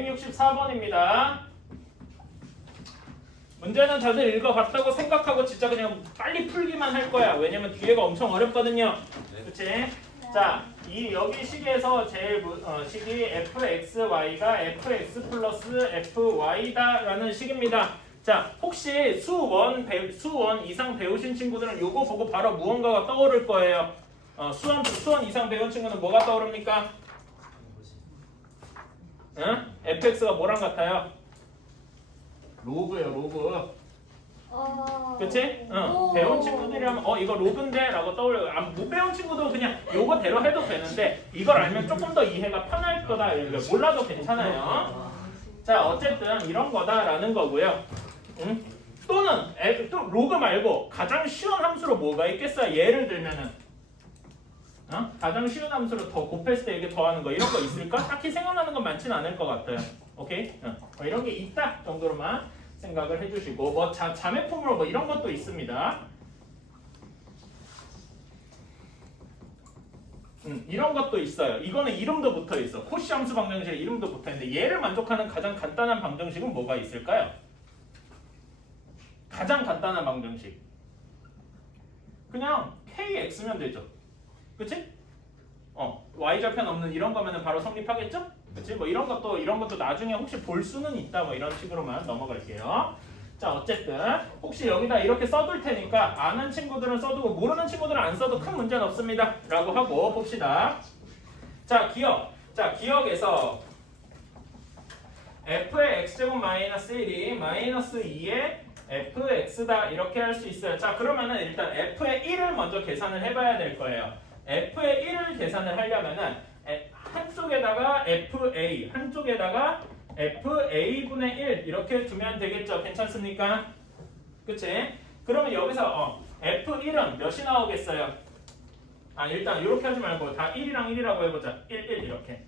164번입니다. 문제는 다들 읽어봤다고 생각하고 진짜 그냥 빨리 풀기만 할 거야. 왜냐면 뒤에가 엄청 어렵거든요. 그치? 자, 이 여기 식에서 제일 식이 fxy가 fx 플러스 fy다 라는 식입니다. 자, 혹시 수원 이상 배우신 친구들은 요거 보고 바로 무언가가 떠오를 거예요. 수원 이상 배운 친구는 뭐가 떠오릅니까? 응? fx가 뭐랑 같아요? 로그예요, 로그. 그치? 배운 친구들이라면 이거 로그인데 라고 떠올려요. 못 배운 친구도 그냥 요거대로 해도 되는데 이걸 알면 조금 더 이해가 편할 거다. 몰라도 괜찮아요. 자, 어쨌든 이런 거다라는 거고요. 또는 또 로그 말고 가장 쉬운 함수로 뭐가 있겠어요? 예를 들면은 가장 쉬운 함수로 더 곱했을 때 이게 더하는 거 이런 거 있을까? 딱히 생각나는 건 많지는 않을 것 같아요. 오케이? 이런 게 있다 정도로만 생각을 해주시고 뭐 자매품으로 뭐 이런 것도 있습니다. 이런 것도 있어요. 이거는 이름도 붙어 있어. 코시 함수 방정식에 이름도 붙어 있는데 얘를 만족하는 가장 간단한 방정식은 뭐가 있을까요? 가장 간단한 방정식. 그냥 kx면 되죠. 그치? y절편 없는 이런 거면은 바로 성립하겠죠? 그치? 뭐 이런 것도 나중에 혹시 볼 수는 있다 뭐 이런 식으로만 넘어갈게요. 자, 어쨌든 혹시 여기다 이렇게 써둘 테니까 아는 친구들은 써두고 모르는 친구들은 안 써도 큰 문제는 없습니다. 라고 하고 봅시다. 자, 기억에서 f의 x제곱 마이너스 1이 마이너스 2의 fx다 이렇게 할 수 있어요. 자, 그러면은 일단 f의 1을 먼저 계산을 해봐야 될 거예요. f의 1을 계산을 하려면은 한쪽에다가 fa, 한쪽에다가 fa분의 1 이렇게 두면 되겠죠. 괜찮습니까? 그치? 그러면 여기서 f1은 몇이 나오겠어요? 일단 이렇게 하지 말고 다 1이랑 1이라고 해보자. 1, 1 이렇게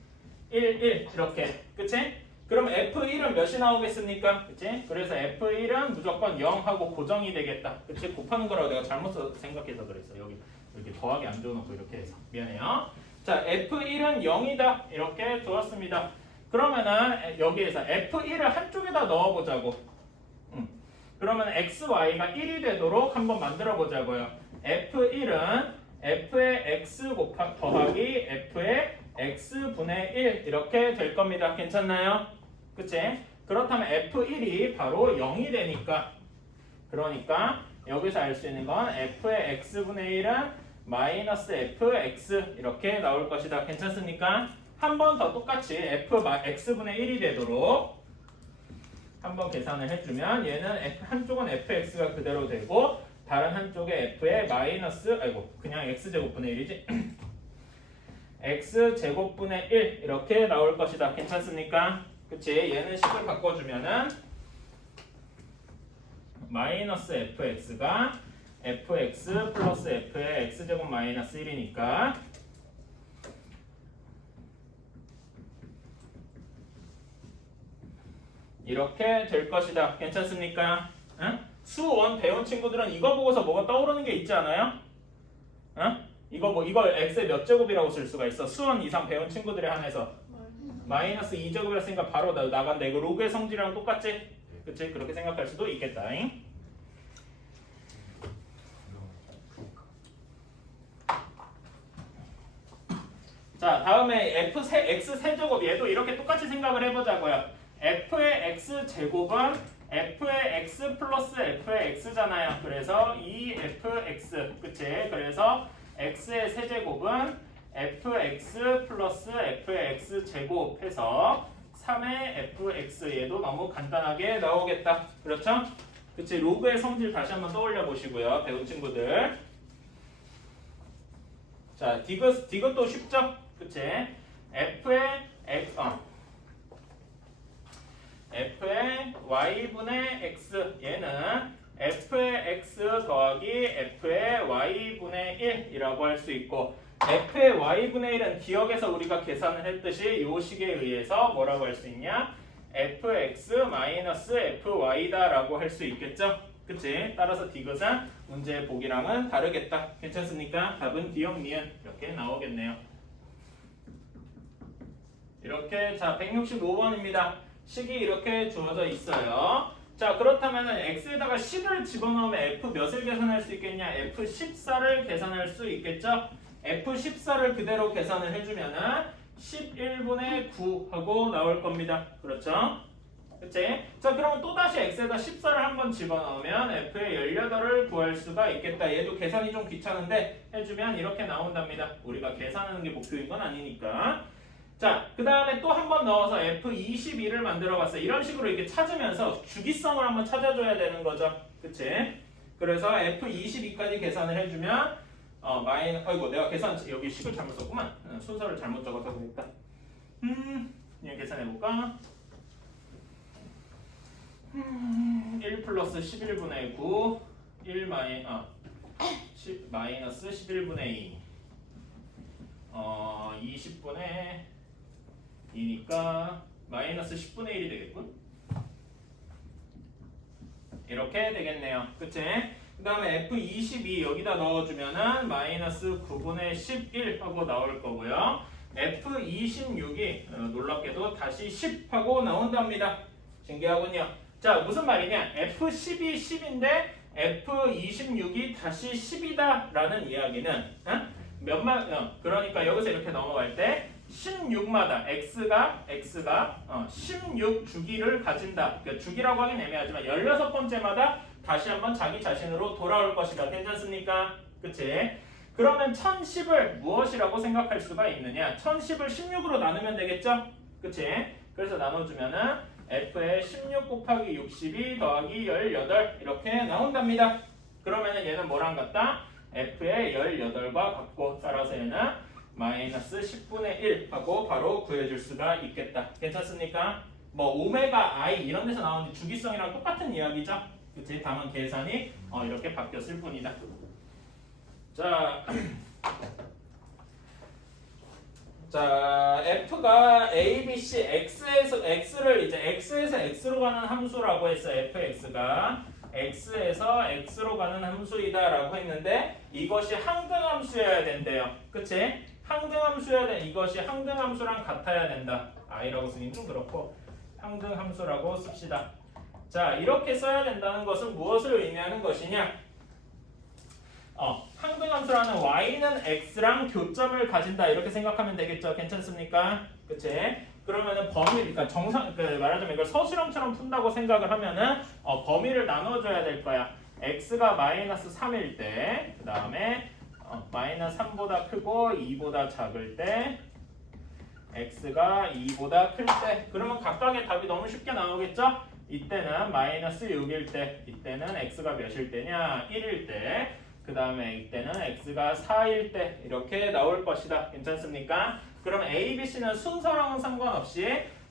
1, 1 이렇게 그치? 그럼 f1은 몇이 나오겠습니까? 그치? 그래서 f1은 무조건 0하고 고정이 되겠다. 그치? 곱하는 거라고 내가 잘못 생각해서 그랬어. 여기 이렇게 더하기 안 줘놓고 이렇게 해서 미안해요. 자, f1은 0이다 이렇게 두었습니다. 그러면은 여기에서 f1을 한쪽에다 넣어보자고. 그러면 xy가 1이 되도록 한번 만들어 보자고요. f1은 f의 x 더하기 f의 x분의 1 이렇게 될 겁니다. 괜찮나요? 그치? 그렇다면 f1이 바로 0이 되니까 그러니까 여기서 알 수 있는 건 f의 x분의 1은 마이너스 fx 이렇게 나올 것이다. 괜찮습니까? 한 번 더 똑같이 x분의 1이 되도록 한번 계산을 해주면 얘는 한쪽은 fx가 그대로 되고 다른 한쪽에 f의 그냥 x제곱분의 1이지 x제곱분의 1 이렇게 나올 것이다. 괜찮습니까? 그치? 얘는 식을 바꿔주면은 마이너스 fx가 fx 플러스 f의 x제곱 마이너스 1이니까 이렇게 될 것이다. 괜찮습니까? 응? 수원 배운 친구들은 이거 보고서 뭐가 떠오르는 게 있지 않아요? 응? 이걸 x의 몇 제곱이라고 쓸 수가 있어. 수원 이상 배운 친구들에 한해서 마이너스 2제곱이었으니까 바로 나간다. 이거 로그의 성질이랑 똑같지? 그치? 그렇게 생각할 수도 있겠다. 자, 다음에 x 세제곱 얘도 이렇게 똑같이 생각을 해보자고요. f의 x제곱은 f의 x 플러스 f의 x잖아요. 그래서 2fx 그치? 그래서 x의 세제곱은 fx 플러스 f의 x제곱 해서 3의 fx 얘도 너무 간단하게 나오겠다. 그렇죠? 그치? 로그의 성질 다시 한번 떠올려 보시고요. 배운 친구들. 자, 디귿도 쉽죠? 그치? f의 y분의 x 얘는 f의 x 더하기 f의 y분의 1이라고 할 수 있고 f의 y분의 1은 기억에서 우리가 계산을 했듯이 요 식에 의해서 뭐라고 할 수 있냐? fx 마이너스 fy다 라고 할 수 있겠죠? 그치? 따라서 디귿은 문제의 보기랑은 다르겠다. 괜찮습니까? 답은 디귿, 니은 이렇게 나오겠네요. 이렇게 자 165번입니다. 식이 이렇게 주어져 있어요. 자 그렇다면은 x에다가 10을 집어넣으면 f 몇을 계산할 수 있겠냐? f14를 계산할 수 있겠죠? f14를 그대로 계산을 해주면은 11분의 9 하고 나올 겁니다. 그렇죠? 그치? 자 그러면 또다시 x에다 14를 한번 집어넣으면 f의 18을 구할 수가 있겠다. 얘도 계산이 좀 귀찮은데 해주면 이렇게 나온답니다. 우리가 계산하는 게 목표인 건 아니니까. 자, 그 다음에 또 한 번 넣어서 F22를 만들어 봤어요. 이런 식으로 이렇게 찾으면서 주기성을 한번 찾아줘야 되는 거죠. 그치? 그래서 F22까지 계산을 해주면 아이고 내가 계산 여기 식을 잘못 썼구만. 순서를 잘못 적어서 그랬다. 그냥 계산해볼까? 1 플러스 11분의 9 마이너스 11분의 2 20분의 2니까 마이너스 10분의 1이 되겠군. 이렇게 되겠네요. 그치? 그 다음에 F22 여기다 넣어주면은 마이너스 9분의 11 하고 나올 거고요. F26이 놀랍게도 다시 10 하고 나온답니다. 신기하군요. 자 무슨 말이냐? F12 10인데 F26이 다시 10이다 라는 이야기는 그러니까 여기서 이렇게 넘어갈 때 16마다 x가 16 주기를 가진다. 그러니까 주기라고 하긴 애매하지만 16번째마다 다시 한번 자기 자신으로 돌아올 것이다. 괜찮습니까? 그치? 그러면 1010을 무엇이라고 생각할 수가 있느냐? 1010을 16으로 나누면 되겠죠? 그치? 그래서 나눠주면은 f의 16 곱하기 62 더하기 18 이렇게 나온답니다. 그러면은 얘는 뭐랑 같다? f의 18과 같고 따라서 얘는 마이너스 10분의 1 하고 바로 구해줄 수가 있겠다. 괜찮습니까? 뭐 오메가 i 이런 데서 나오는 주기성이랑 똑같은 이야기죠. 그치? 다만 계산이 이렇게 바뀌었을 뿐이다. 자, f가 a, b, c, x에서 x를 이제 x에서 x로 가는 함수라고 했어요. fx가 x에서 x로 가는 함수이다라고 했는데 이것이 항등함수여야 된대요. 그치? 항등함수여야 돼. 이것이 항등함수랑 같아야 된다. i라고 쓰긴 좀 그렇고 항등함수라고 씁시다. 자, 이렇게 써야 된다는 것은 무엇을 의미하는 것이냐? 항등함수라는 y는 x랑 교점을 가진다 이렇게 생각하면 되겠죠. 괜찮습니까? 그치? 그러면은 범위, 그러니까 말하자면 이걸 서술형처럼 푼다고 생각을 하면은 범위를 나눠줘야 될 거야. x가 마이너스 3일 때, 그 다음에 마이너스 3보다 크고 2보다 작을 때, x가 2보다 클 때, 그러면 각각의 답이 너무 쉽게 나오겠죠? 이때는 마이너스 6일 때, 이때는 x가 몇일 때냐? 1일 때, 그 다음에 이때는 x가 4일 때 이렇게 나올 것이다. 괜찮습니까? 그럼 a, b, c는 순서랑은 상관없이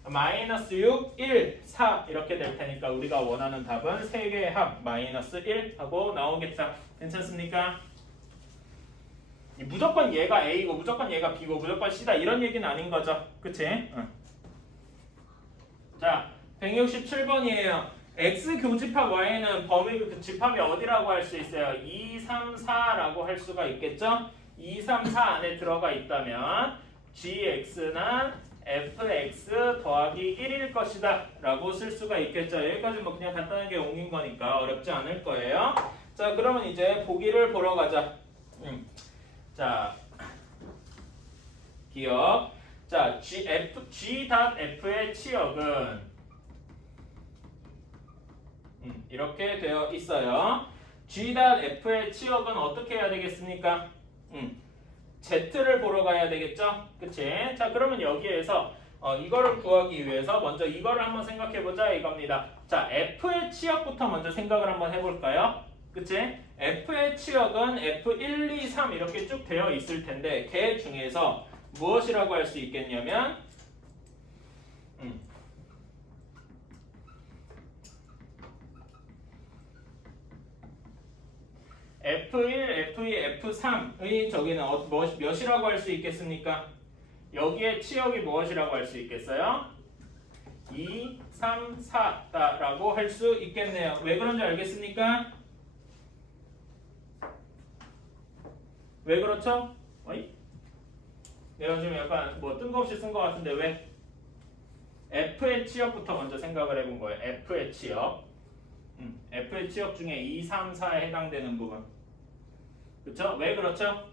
마이너스 6, 1, 4 이렇게 될 테니까 우리가 원하는 답은 3개의 합 마이너스 1 하고 나오겠다. 괜찮습니까? 무조건 얘가 a고 무조건 얘가 b고 무조건 c다 이런 얘기는 아닌 거죠. 그치? 자, 167번이에요. x 교집합 y는 범위 집합이 어디라고 할 수 있어요? 2, 3, 4라고 할 수가 있겠죠? 2, 3, 4 안에 들어가 있다면 gx는 fx 더하기 1일 것이다 라고 쓸 수가 있겠죠. 여기까지 뭐 그냥 간단하게 옮긴 거니까 어렵지 않을 거예요. 자, 그러면 이제 보기를 보러 가자. 자, 기억. 자, g.f의 치역은 이렇게 되어 있어요. g.f의 치역은 어떻게 해야 되겠습니까? z를 보러 가야 되겠죠? 그치? 자, 그러면 여기에서 이거를 구하기 위해서 먼저 이거를 한번 생각해보자 이겁니다. 자, f의 치역부터 먼저 생각을 한번 해볼까요? 그치? f의 치역은 f1, 2, 3 이렇게 쭉 되어 있을 텐데 걔 중에서 무엇이라고 할 수 있겠냐면 F1, F2, F3의 저기는 몇이라고 할 수 있겠습니까? 여기에 치역이 무엇이라고 할 수 있겠어요? 2, 3, 4라고 할 수 있겠네요. 왜 그런지 알겠습니까? 왜 그렇죠? 어이? 내가 지금 약간 뭐 뜬금없이 쓴 것 같은데 왜? F의 치역부터 먼저 생각을 해본 거예요. F의 치역. F의 치역 중에 2, 3, 4에 해당되는 부분. 그쵸? 왜 그렇죠?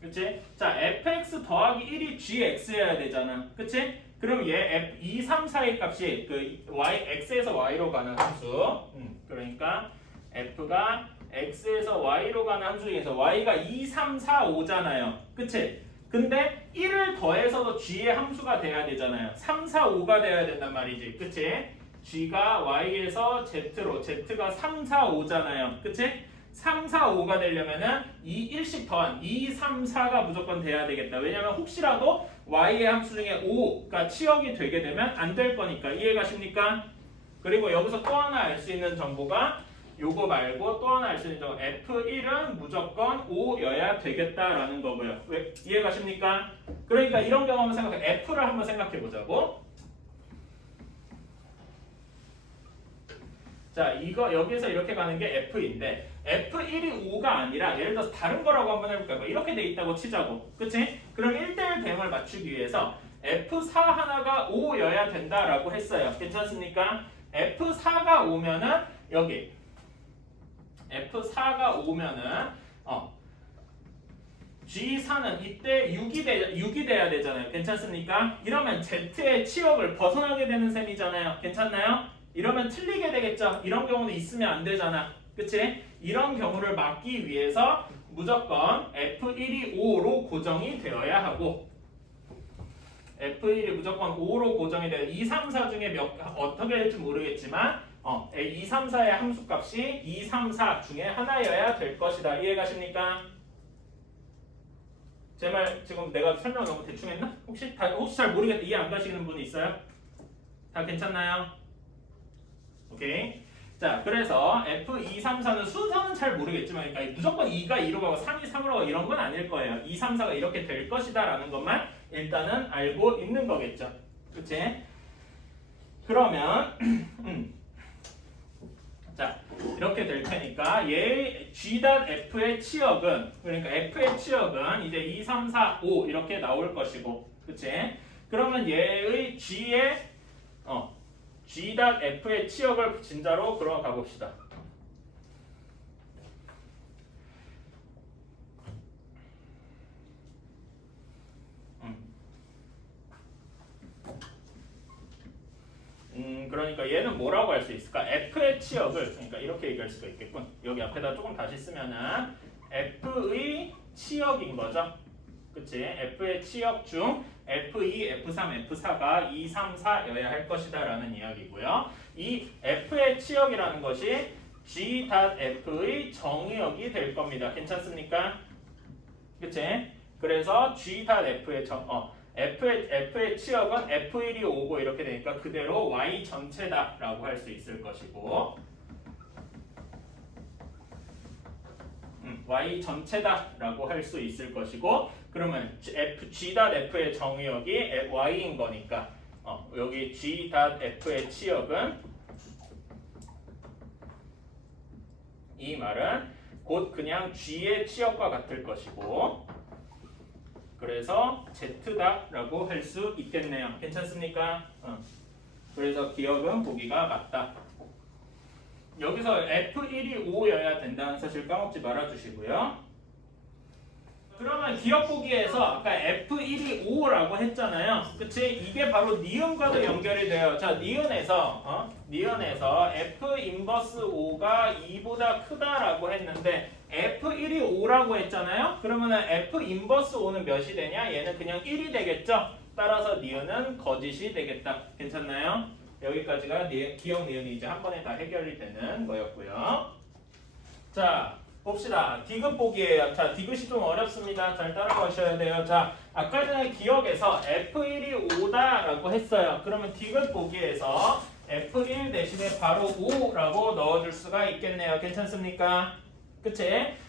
그치? 자, fx 더하기 1이 gx여야 되잖아. 그치? 그럼 얘 f 2, 3, 4의 값이 그 y, x에서 y로 가는 함수. 그러니까 f가 x에서 y로 가는 함수 중에서 y가 2, 3, 4, 5잖아요. 그치? 근데 1을 더해서도 g의 함수가 돼야 되잖아요. 3, 4, 5가 돼야 된단 말이지. 그치? g가 y에서 z로, z가 3, 4, 5잖아요. 그치? 3, 4, 5가 되려면은 1씩 더한 2, 3, 4가 무조건 돼야 되겠다. 왜냐면 혹시라도 y의 함수 중에 5가 치역이 되게 되면 안 될 거니까. 이해가십니까? 그리고 여기서 또 하나 알 수 있는 정보가 요거 말고 또 하나 알 수 있는 정보 F1은 무조건 5여야 되겠다라는 거고요. 왜? 이해가십니까? 그러니까 이런 경우 한번 생각해. F를 한번 생각해 보자고. 자, 이거 여기서 이렇게 가는 게 F인데 F1이 5가 아니라 예를 들어서 다른 거라고 한번 해볼까요? 뭐 이렇게 돼 있다고 치자고. 그치? 그럼 1대1 대응을 맞추기 위해서 F4 하나가 5여야 된다라고 했어요. 괜찮습니까? F4가 오면은 여기 F4가 오면은 G4는 이때 6이 돼야 되잖아요. 괜찮습니까? 이러면 Z의 치역을 벗어나게 되는 셈이잖아요. 괜찮나요? 이러면 틀리게 되겠죠. 이런 경우는 있으면 안 되잖아. 그치? 이런 경우를 막기 위해서 무조건 F1이 5로 고정이 되어야 하고 F1이 무조건 5로 고정이 돼요. 2, 3, 4 중에 어떻게 될지 모르겠지만 2, 3, 4의 함수값이 2, 3, 4 중에 하나여야 될 것이다. 이해가십니까? 제 말 지금 내가 설명 너무 대충 했나? 혹시 잘 모르겠다. 이해 안 가시는 분이 있어요? 다 괜찮나요? 오케이. 자, 그래서 F2, 3, 4는 순서는 잘 모르겠지만 그러니까 무조건 2가 2로 가고 3이 3으로 가고 이런 건 아닐 거예요. 2, 3, 4가 이렇게 될 것이다 라는 것만 일단은 알고 있는 거겠죠. 그치? 그러면 자, 이렇게 될 테니까 얘 G.F의 치역은 그러니까 F의 치역은 이제 2, 3, 4, 5 이렇게 나올 것이고 그치? 그러면 얘의 G의 G.F의 치역을 진짜로 그럼 가봅시다. 그러니까 얘는 뭐라고 할 수 있을까? F의 치역을 그러니까 이렇게 얘기할 수가 있겠군. 여기 앞에다 조금 다시 쓰면은 F의 치역인 거죠. 그치? F의 치역 중 F2, F3, F4가 2, 3, 4여야 할 것이다 라는 이야기고요. 이 F의 치역이라는 것이 G.F의 정의역이 될 겁니다. 괜찮습니까? 그치? 그래서 G.F의 F의 치역은 F1이 오고 이렇게 되니까 그대로 Y 전체다 라고 할 수 있을 것이고 Y 전체다 라고 할 수 있을 것이고 그러면 G.F의 정의역이 Y인 거니까 여기 G.F의 치역은 이 말은 곧 그냥 G의 치역과 같을 것이고 그래서 Z다라고 할 수 있겠네요. 괜찮습니까? 그래서 기억은 보기가 맞다. 여기서 F1이 5여야 된다는 사실 까먹지 말아주시고요. 그러면 기억 보기에서 아까 F1이 5라고 했잖아요. 그치? 이게 바로 니은과도 연결이 돼요. 자, 니은에서 F 인버스 5가 2보다 크다라고 했는데 F1이 5라고 했잖아요. 그러면은 F 인버스 5는 몇이 되냐? 얘는 그냥 1이 되겠죠? 따라서 니은은 거짓이 되겠다. 괜찮나요? 여기까지가 기억 니은이 이제 한 번에 다 해결이 되는 거였고요. 자, 봅시다. 디귿 보기예요. 자, 디귿이 좀 어렵습니다. 잘 따라가셔야 돼요. 자, 아까 전에 기억에서 F1이 5다라고 했어요. 그러면 디귿 보기에서 F1 대신에 바로 5라고 넣어줄 수가 있겠네요. 괜찮습니까? 그치?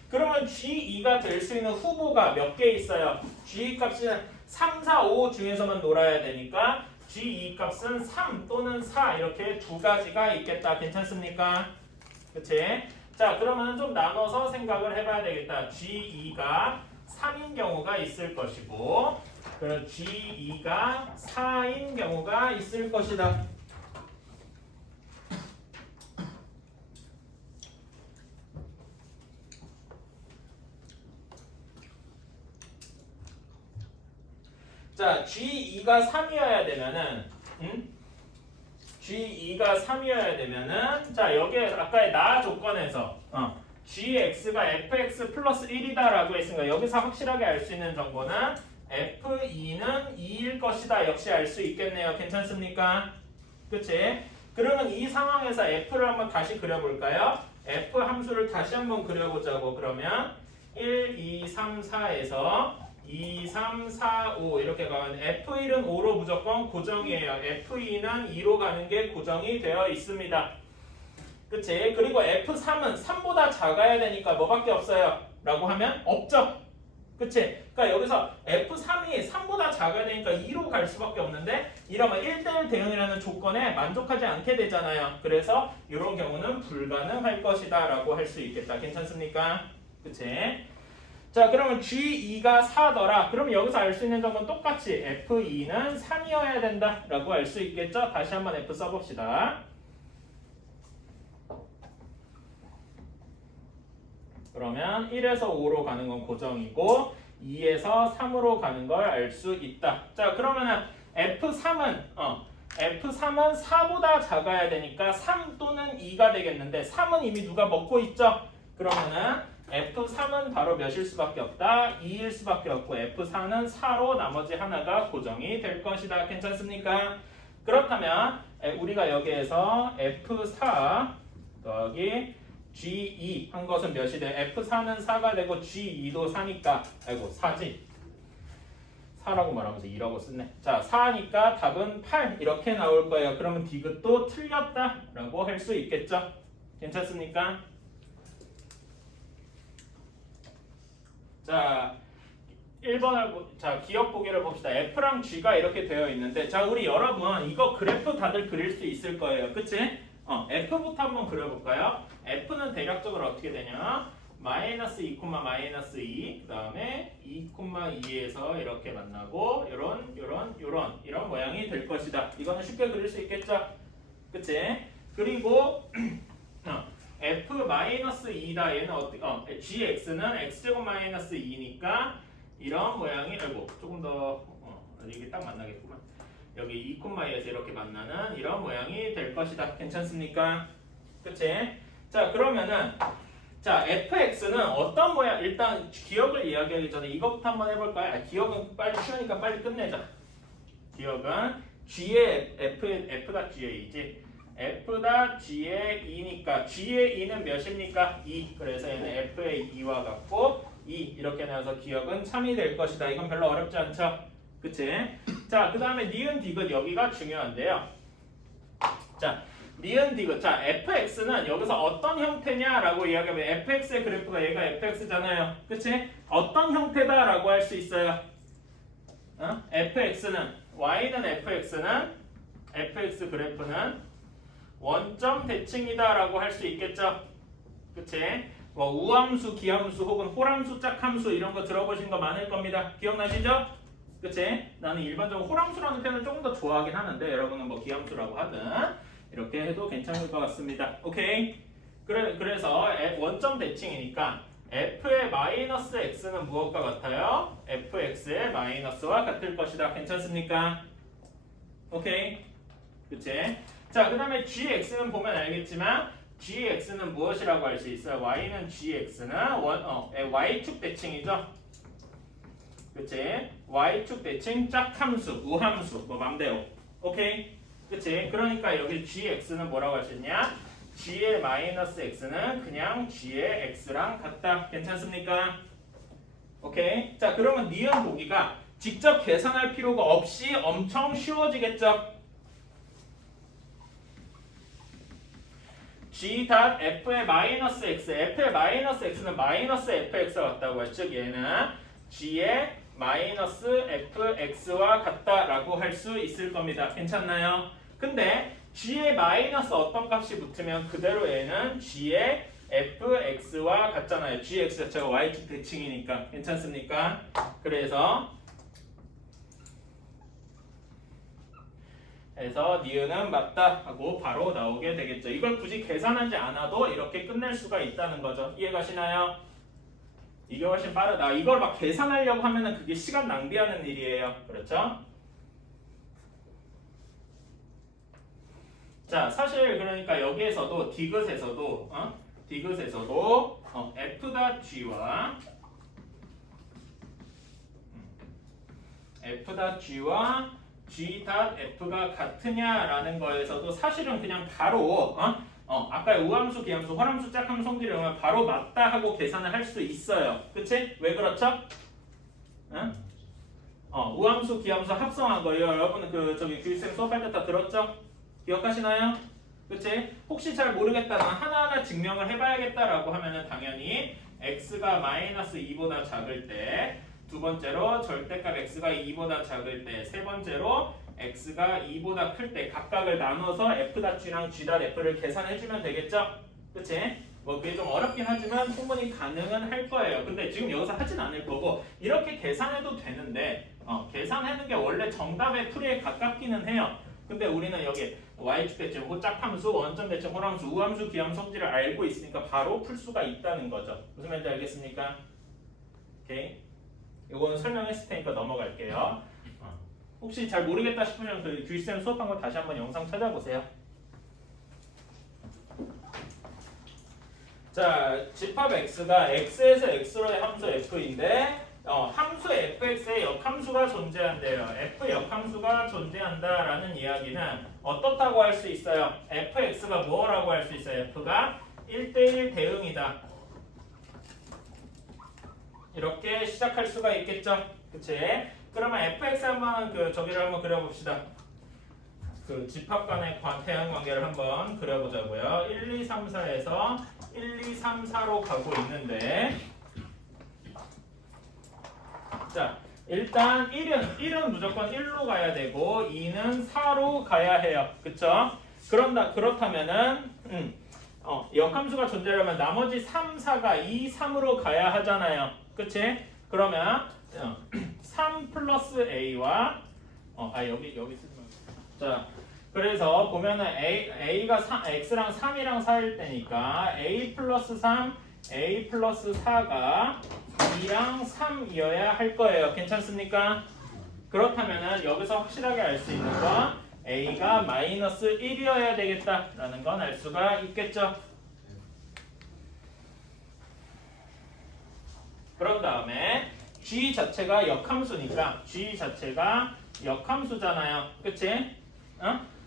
그러면 G2가 될 수 있는 후보가 몇 개 있어요? G 값은 3, 4, 5 중에서만 놀아야 되니까 G2 값은 3 또는 4 이렇게 두 가지가 있겠다. 괜찮습니까? 그치? 자, 그러면 좀 나눠서 생각을 해봐야 되겠다. G2가 3인 경우가 있을 것이고 그럼 G2가 4인 경우가 있을 것이다. 자, G2가 3이어야 되면은 G2가 3이어야 되면은 자, 여기에 아까의 나 조건에서 GX가 fx 플러스 1이다 라고 했으니까 여기서 확실하게 알 수 있는 정보는 F2는 2일 것이다 역시 알 수 있겠네요. 괜찮습니까? 그치? 그러면 이 상황에서 F를 한번 다시 그려볼까요? F 함수를 다시 한번 그려보자고. 그러면 1, 2, 3, 4에서 2, 3, 4, 5 이렇게 가면 F1은 5로 무조건 고정이에요. F2는 2로 가는 게 고정이 되어 있습니다. 그치? 그리고 F3은 3보다 작아야 되니까 뭐밖에 없어요? 라고 하면 없죠? 그치? 그러니까 여기서 F3이 3보다 작아야 되니까 2로 갈 수밖에 없는데 이러면 1대1 대응이라는 조건에 만족하지 않게 되잖아요. 그래서 이런 경우는 불가능할 것이다 라고 할 수 있겠다. 괜찮습니까? 그치? 자, 그러면 G2가 4더라. 그럼 여기서 알 수 있는 점은 똑같이 F2는 3이어야 된다 라고 알 수 있겠죠? 다시 한번 F 써봅시다. 그러면 1에서 5로 가는 건 고정이고 2에서 3으로 가는 걸 알 수 있다. 자, 그러면은 F3은 4보다 작아야 되니까 3 또는 2가 되겠는데 3은 이미 누가 먹고 있죠? 그러면은 F3은 바로 몇일 수밖에 없다? 2일 수밖에 없고 F4는 4로 나머지 하나가 고정이 될 것이다. 괜찮습니까? 그렇다면 우리가 여기에서 F4 더하기 G2 한 것은 몇이 돼? F4는 4가 되고 G2도 4니까 4지. 4라고 말하면서 2라고 썼네. 자, 4니까 답은 8 이렇게 나올 거예요. 그러면 디귿도 틀렸다 라고 할 수 있겠죠? 괜찮습니까? 자, 1번을 자, 기억 보기를 봅시다. F랑 G가 이렇게 되어 있는데 자, 우리 여러분 이거 그래프 다들 그릴 수 있을 거예요. 그치? F부터 한번 그려볼까요? F는 대략적으로 어떻게 되냐? 마이너스 2, 마이너스 2, 그 다음에 2, 2에서 이렇게 만나고 이런 모양이 될 것이다. 이거는 쉽게 그릴 수 있겠죠? 그치? 그리고 F 마이너스 2다. 얘는 어떻게? GX는 x제곱 마이너스 2니까 이런 모양이 조금 더 이게 딱 만나겠구만. 여기 2, 2에서 이렇게 만나는 이런 모양이 될 것이다. 괜찮습니까? 그치? 자, 그러면은 자, fx는 어떤 모양? 일단 기억을 이야기하기 전에 이것부터 한번 해볼까요? 기억은 빨리 쉬우니까 빨리 끝내자. 기억은 g의 f가 g의 2지. f가 g의 2니까 g의 2는 몇입니까? 2. 그래서 얘는 f의 2와 같고 2 이렇게 나와서 기억은 참이 될 것이다. 이건 별로 어렵지 않죠? 그치? 자, 그 다음에 니은 디귿 여기가 중요한데요. 자, 니은 디귿. 자, fx는 여기서 어떤 형태냐라고 이야기하면 fx의 그래프가 얘가 fx잖아요. 그치? 어떤 형태다라고 할 수 있어요. fx는 y는 fx는 fx 그래프는 원점 대칭이다라고 할 수 있겠죠. 그치? 뭐 우함수, 기함수 혹은 홀함수, 짝함수 이런 거 들어보신 거 많을 겁니다. 기억나시죠? 그치? 나는 일반적으로 홀함수라는 표현을 조금 더 좋아하긴 하는데 여러분은 뭐 기함수라고 하든 이렇게 해도 괜찮을 것 같습니다. 오케이? 그래서 원점 대칭이니까 f의 마이너스 x는 무엇과 같아요? fx의 마이너스와 같을 것이다. 괜찮습니까? 오케이? 그치? 자, 그 다음에 gx는 보면 알겠지만 gx는 무엇이라고 할 수 있어요? y는 gx는 y축 대칭이죠? 그치? y축 대칭 짝함수, 우함수, 뭐 맘대로. 오케이? 그치? 그러니까 여기 gx는 뭐라고 할 수 있냐? g의 마이너스 x는 그냥 g의 x랑 같다. 괜찮습니까? 오케이? 자, 그러면 니은 보기가 직접 계산할 필요가 없이 엄청 쉬워지겠죠? g.f의 마이너스 x, f의 마이너스 x는 마이너스 fx와 같다고 했죠? 즉 얘는 g의 마이너스 fx와 같다라고 할 수 있을 겁니다. 괜찮나요? 근데 g의 마이너스 어떤 값이 붙으면 그대로 얘는 g의 fx와 같잖아요. gx 자체가 y축 대칭이니까. 괜찮습니까? 그래서 해서 니은은 맞다 하고 바로 나오게 되겠죠. 이걸 굳이 계산하지 않아도 이렇게 끝낼 수가 있다는 거죠. 이해가시나요? 이게 훨씬 빠르다. 이걸 막 계산하려고 하면은 그게 시간 낭비하는 일이에요. 그렇죠? 자, 사실 그러니까 여기에서도 디귿에서도 f.g와 f.g와 g.f가 같으냐라는 거에서도 사실은 그냥 바로 아까 우함수, 기함수, 호람수, 짝함수, 성질을 바로 맞다 하고 계산을 할 수 있어요. 그치? 왜 그렇죠? 응? 우함수, 기함수 합성한 거 여러분 저기 교육생 수업할 때 다 들었죠? 기억하시나요? 그치? 혹시 잘 모르겠다, 난 하나하나 증명을 해봐야겠다라고 하면은 당연히 x가 마이너스 2보다 작을 때, 두 번째로 절대값 x가 2보다 작을 때, 세 번째로 x가 2보다 클 때 각각을 나눠서 f.g랑 g.f를 계산해주면 되겠죠? 그치? 뭐 그게 좀 어렵긴 하지만 충분히 가능은 할 거예요. 근데 지금 여기서 하진 않을 거고 이렇게 계산해도 되는데 계산하는 게 원래 정답의 풀이에 가깝기는 해요. 근데 우리는 여기 y축 대칭, 짝함수, 원점 대칭, 호람수, 우함수, 기함수 성질을 알고 있으니까 바로 풀 수가 있다는 거죠. 무슨 말인지 알겠습니까? 오케이. 이거는 설명했을 테니까 넘어갈게요. 혹시 잘 모르겠다 싶으면 그 규쌤 수업한 거 다시 한번 영상 찾아보세요. 자, 집합 x가 x에서 x로의 함수 f인데 함수 fx에 역함수가 존재한대요. f 역함수가 존재한다라는 이야기는 어떻다고 할 수 있어요? fx가 뭐라고 할 수 있어요? f가 1대1 대응이다. 이렇게 시작할 수가 있겠죠? 그치? 그러면 fx 한번 저기를 한번 그려봅시다. 그 집합 간의 대응 관계를 한번 그려보자고요. 1, 2, 3, 4에서 1, 2, 3, 4로 가고 있는데, 자, 일단 1은 무조건 1로 가야 되고 2는 4로 가야 해요. 그쵸? 그렇다면은 역함수가 존재하려면 나머지 3, 4가 2, 3으로 가야 하잖아요. 그치? 그러면 3 플러스 a와 여기 쓰지 말고. 자, 그래서 보면은 a가 x랑 3이랑 4일 때니까 a 플러스 3, a 플러스 4가 2랑 3이어야 할 거예요. 괜찮습니까? 그렇다면은 여기서 확실하게 알 수 있는 건 a가 마이너스 1이어야 되겠다라는 건 알 수가 있겠죠. 그런 다음에 g 자체가 역함수니까 g 자체가 역함수잖아요. 그치?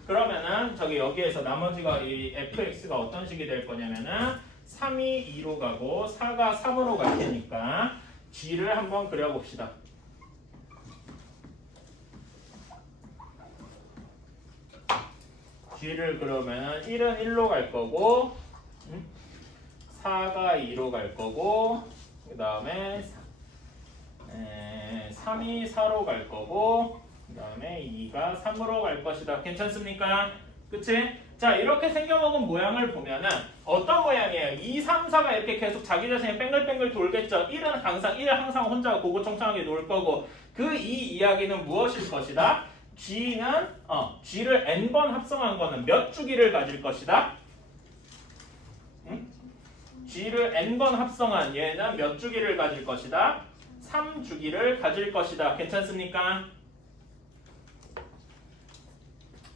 그러면은 여기에서 나머지가 이 fx가 어떤 식이 될 거냐면은 3이 2로 가고 4가 3으로 갈 테니까 g를 한번 그려봅시다. g를 그러면 1은 1로 갈 거고 4가 2로 갈 거고 그 다음에 3이 4로 갈 거고 그 다음에 2가 3으로 갈 것이다. 괜찮습니까? 그치? 자, 이렇게 생겨먹은 모양을 보면은 어떤 모양이에요? 2, 3, 4가 이렇게 계속 자기 자신이 뺑글뺑글 돌겠죠. 1은 항상 혼자 고고청청하게 놀 거고 그 이 이야기는 무엇일 것이다? G는 G를 n번 합성한 거는 몇 주기를 가질 것이다? G를 n번 합성한 얘는 몇 주기를 가질 것이다? 3주기를 가질 것이다. 괜찮습니까?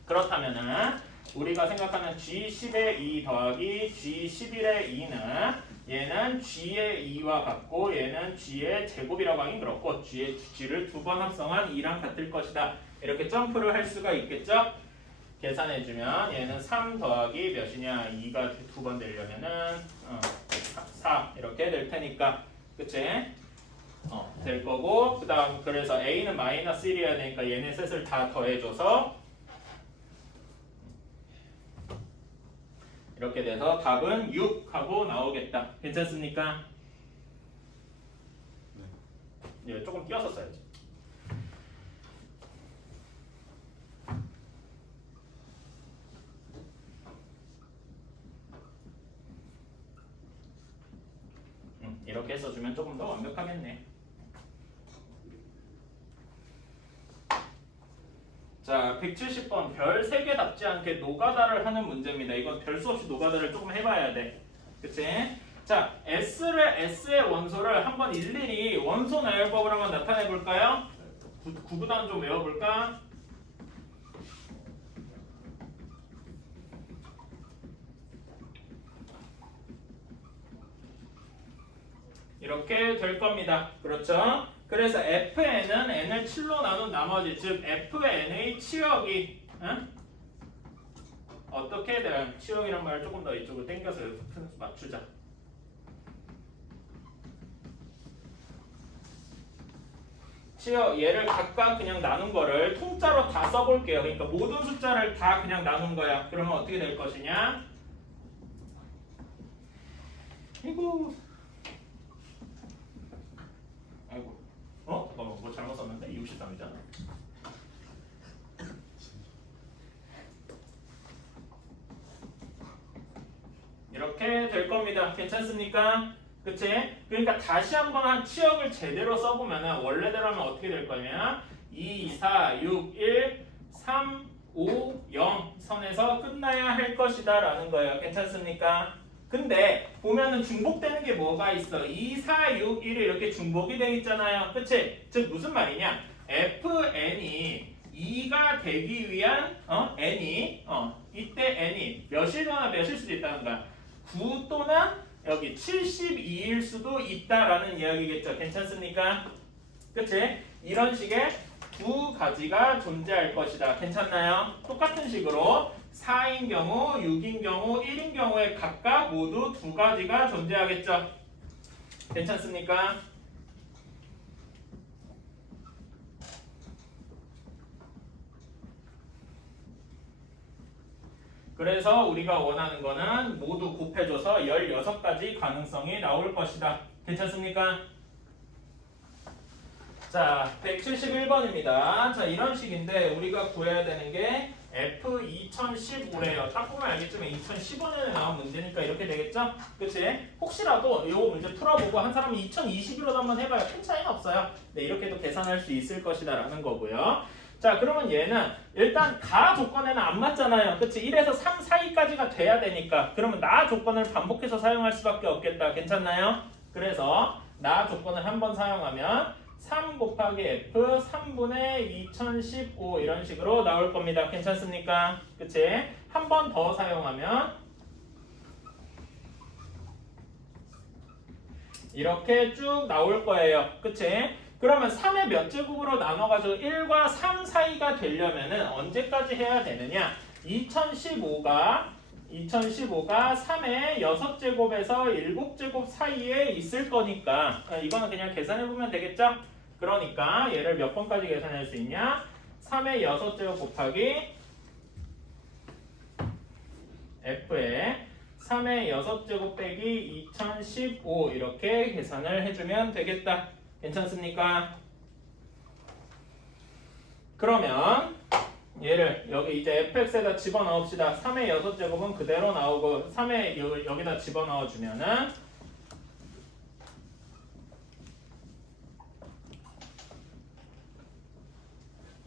그렇다면은 우리가 생각하는 G10의 2 더하기 G11의 2는 얘는 G의 2와 같고 얘는 G의 제곱이라고 하긴 그렇고 G를 두 번 합성한 2랑 같을 것이다. 이렇게 점프를 할 수가 있겠죠? 계산해주면 얘는 3 더하기 몇이냐? 2가 두 번 되려면은 4 이렇게 될 테니까 그치? 될 거고 그 다음 그래서 A는 마이너스 1이어야 되니까 얘네 셋을 다 더해줘서 이렇게 돼서 답은 6 하고 나오겠다. 괜찮습니까? 네. 조금 띄어서 써야지. 이렇게 써주면 조금 더 완벽하겠네. 자, 170번 별 3개답지 않게 노가다를 하는 문제입니다. 이건 별 수 없이 노가다를 조금 해봐야 돼. 그치? 자, S의 원소를 한번 일일이 원소 나열법을 한번 나타내 볼까요? 구구단 좀 외워볼까? 이렇게 될 겁니다. 그렇죠? 그래서 Fn은 n을 7로 나눈 나머지, 즉 Fn의 치역이 어떻게 돼? 치역이란 말을 조금 더 이쪽으로 당겨서 맞추자. 치역 얘를 각각 그냥 나눈 거를 통짜로 다 써볼게요. 그러니까 모든 숫자를 다 그냥 나눈 거야. 그러면 어떻게 될 것이냐? 이거 아이고 잠깐만 뭐 잘못 썼는데 63이잖아. 이렇게 될 겁니다. 괜찮습니까? 그치? 그러니까 다시 한번 한 치역을 제대로 써보면은 원래대로 하면 어떻게 될 거냐? 2, 4, 6, 1, 3, 5, 0 선에서 끝나야 할 것이다 라는 거예요. 괜찮습니까? 근데 보면은 중복되는 게 뭐가 있어? 2, 4, 6, 1이 이렇게 중복이 되어 있잖아요. 그치? 즉 무슨 말이냐? fn이 2가 되기 위한 n이 이때 n이 몇이거나 몇일 수도 있다는 거야. 9 또는 여기 72일 수도 있다라는 이야기겠죠. 괜찮습니까? 그치? 이런 식의 두 가지가 존재할 것이다. 괜찮나요? 똑같은 식으로 4인 경우, 6인 경우, 1인 경우에 각각 모두 두 가지가 존재하겠죠. 괜찮습니까? 그래서 우리가 원하는 거는 모두 곱해줘서 16가지 가능성이 나올 것이다. 괜찮습니까? 자, 171번입니다. 자, 이런 식인데 우리가 구해야 되는 게 F2015래요. 딱 보면 알겠지만 2015년에 나온 문제니까 이렇게 되겠죠? 그치? 혹시라도 이 문제 풀어보고 한 사람이 2021로도 한번 해봐요. 큰 차이는 없어요. 네, 이렇게도 계산할 수 있을 것이다 라는 거고요. 자, 그러면 얘는 일단 가 조건에는 안 맞잖아요. 그치? 1에서 3 사이까지가 돼야 되니까 그러면 나 조건을 반복해서 사용할 수밖에 없겠다. 괜찮나요? 그래서 나 조건을 한번 사용하면 3 곱하기 F 3분의 2015 이런 식으로 나올 겁니다. 괜찮습니까? 그치? 한 번 더 사용하면 이렇게 쭉 나올 거예요. 그치? 그러면 3의 몇 제곱으로 나눠가지고 1과 3 사이가 되려면은 언제까지 해야 되느냐? 2015가 3의 6제곱에서 7제곱 사이에 있을 거니까 이거는 그냥 계산해보면 되겠죠? 그러니까 얘를 몇 번까지 계산할 수 있냐? 3의 6제곱 곱하기 F에 3의 6제곱 빼기 2015 이렇게 계산을 해주면 되겠다. 괜찮습니까? 그러면 얘를 여기 이제 fx에다 집어넣읍시다. 3의 6제곱은 그대로 나오고 3의 여기다 집어넣어주면은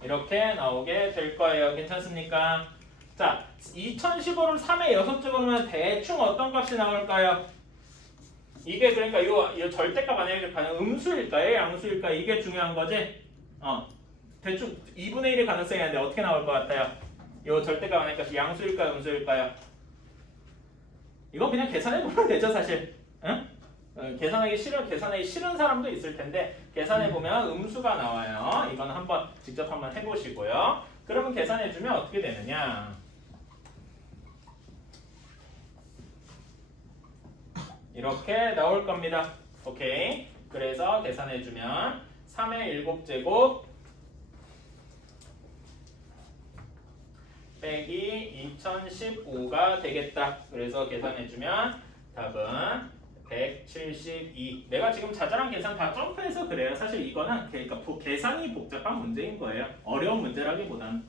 이렇게 나오게 될 거예요. 괜찮습니까? 자, 2015를 3의 6제곱이면 대충 어떤 값이 나올까요? 이게 그러니까 요 절대값 만약에 과연 음수일까요? 양수일까요? 이게 중요한 거지? 대충 2분의 1의 가능성이 있는데 어떻게 나올 것 같아요? 요 절대값 만약에 양수일까요? 음수일까요? 이거 그냥 계산해보면 되죠 사실. 응? 계산하기 싫은 사람도 있을 텐데 계산해보면 음수가 나와요. 이건 한번 직접 한번 해보시고요. 그러면 계산해주면 어떻게 되느냐? 이렇게 나올 겁니다. 오케이. 그래서 계산해주면 3의 7제곱 빼기 2015가 되겠다. 그래서 계산해주면 답은 172. 내가 지금 자잘한 계산 다 점프해서 그래요. 사실 이거는 그러니까 계산이 복잡한 문제인 거예요. 어려운 문제라기보다는.